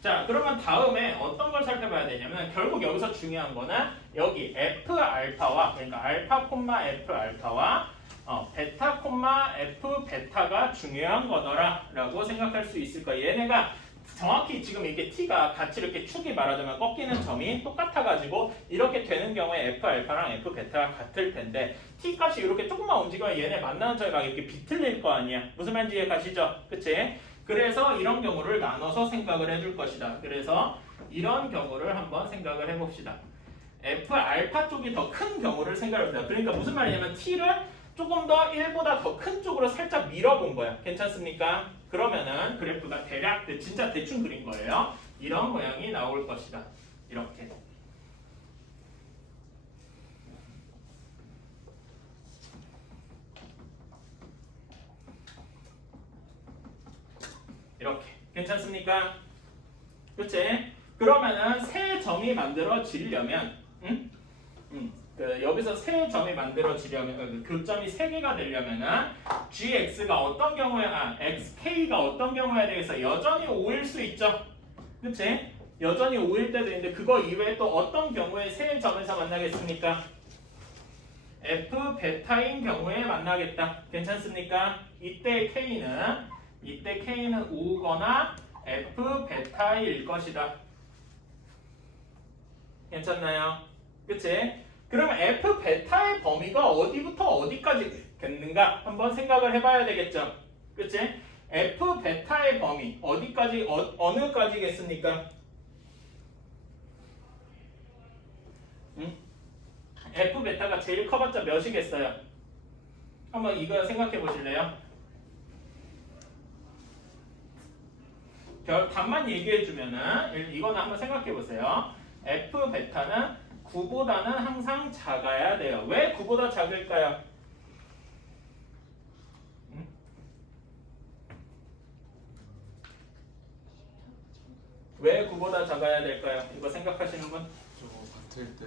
자, 그러면 다음에 어떤 걸 살펴봐야 되냐면 결국 여기서 중요한 거는 여기 F 알파와 그러니까 알파 콤마 F 알파와 베타 콤마 F 베타가 중요한 거더라 라고 생각할 수 있을 거예요. 얘네가 정확히 지금 이렇게 T가 같이 이렇게 축이 말하자면 꺾이는 점이 똑같아가지고 이렇게 되는 경우에 F 알파랑 F 베타가 같을 텐데 T 값이 이렇게 조금만 움직이면 얘네 만나는 점이 이렇게 비틀릴 거 아니야. 무슨 말인지 이해가시죠? 그치? 그래서 이런 경우를 나눠서 생각을 해줄 것이다. 그래서 이런 경우를 한번 생각을 해봅시다. F 알파 쪽이 더 큰 경우를 생각해봅시다. 그러니까 무슨 말이냐면 T를 조금 더 1보다 더 큰 쪽으로 살짝 밀어본 거야. 괜찮습니까? 그러면은 그래프가 대략 진짜 대충 그린 거예요. 이런 모양이 나올 것이다. 이렇게. 이렇게. 괜찮습니까? 그치? 그러면은 세 점이 만들어지려면 여기서 세 점이 만들어지려면 교점이 3개가 되려면은 gx가 어떤 경우에 xk가 어떤 경우에 대해서 여전히 5일 수 있죠. 그치? 여전히 5일 때도 있는데 그거 이외에 또 어떤 경우에 세 점에서 만나겠습니까? f 베타인 경우에 만나겠다. 괜찮습니까? 이때 k는 5거나 f 베타일 것이다. 괜찮나요? 그치? 그러면 f 베타의 범위가 어디부터 어디까지겠는가 한번 생각을 해봐야 되겠죠. 그치? f 베타의 범위 어디까지 어느까지겠습니까? f 베타가 제일 커봤자 몇이겠어요? 한번 이거 생각해 보실래요? 답만 얘기해 주면은 이거는 한번 생각해 보세요. f 베타는 9보다는 항상 작아야 돼요. 왜 9보다 작을까요? 왜 9보다 작아야 될까요? 이거 생각하시는 분? 저거 같을 때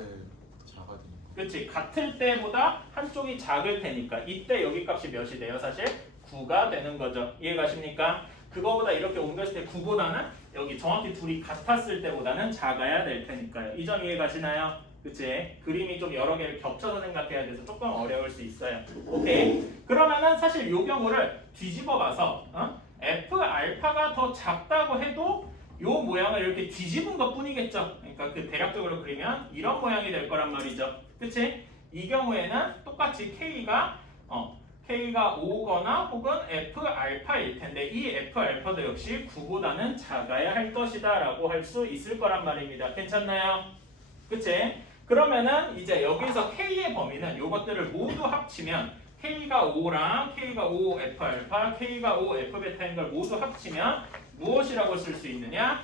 그렇지. 같을 때보다 한쪽이 작을 테니까 이때 여기 값이 몇이 돼요? 사실 9가 되는 거죠. 이해가십니까? 그거보다 이렇게 옮겼을 때 9보다는 여기 정확히 둘이 같았을 때보다는 작아야 될 테니까요. 이 점 이해가시나요? 그치? 그림이 좀 여러 개를 겹쳐서 생각해야 돼서 조금 어려울 수 있어요. 오케이. 그러면은 사실 이 경우를 뒤집어 봐서 F 알파가 더 작다고 해도 요 모양을 이렇게 뒤집은 것 뿐이겠죠. 그러니까 그 대략적으로 그리면 이런 모양이 될 거란 말이죠. 그치? 이 경우에는 똑같이 K가 5거나 혹은 F 알파일 텐데 이 F 알파도 역시 9보다는 작아야 할 것이다 라고 할 수 있을 거란 말입니다. 괜찮나요? 그치? 그러면은 이제 여기서 K의 범위는 요것들을 모두 합치면 K가 5랑 K가 5 F 알파, K가 5 F 베타인 걸 모두 합치면 무엇이라고 쓸 수 있느냐?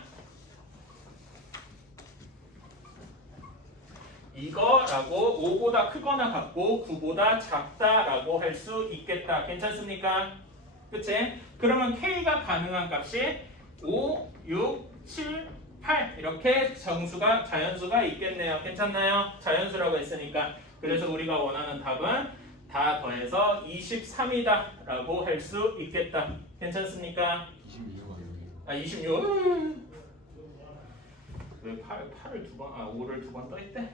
이거라고 5보다 크거나 같고 9보다 작다라고 할 수 있겠다. 괜찮습니까? 그치? 그러면 K가 가능한 값이 5, 6, 7, 8 이렇게 자연수가 있겠네요. 괜찮나요? 자연수라고 했으니까. 그래서 우리가 원하는 답은 다 더해서 23이다 라고 할 수 있겠다. 괜찮습니까? 26. 왜 8을 두 번, 5를 두 번 떠있대?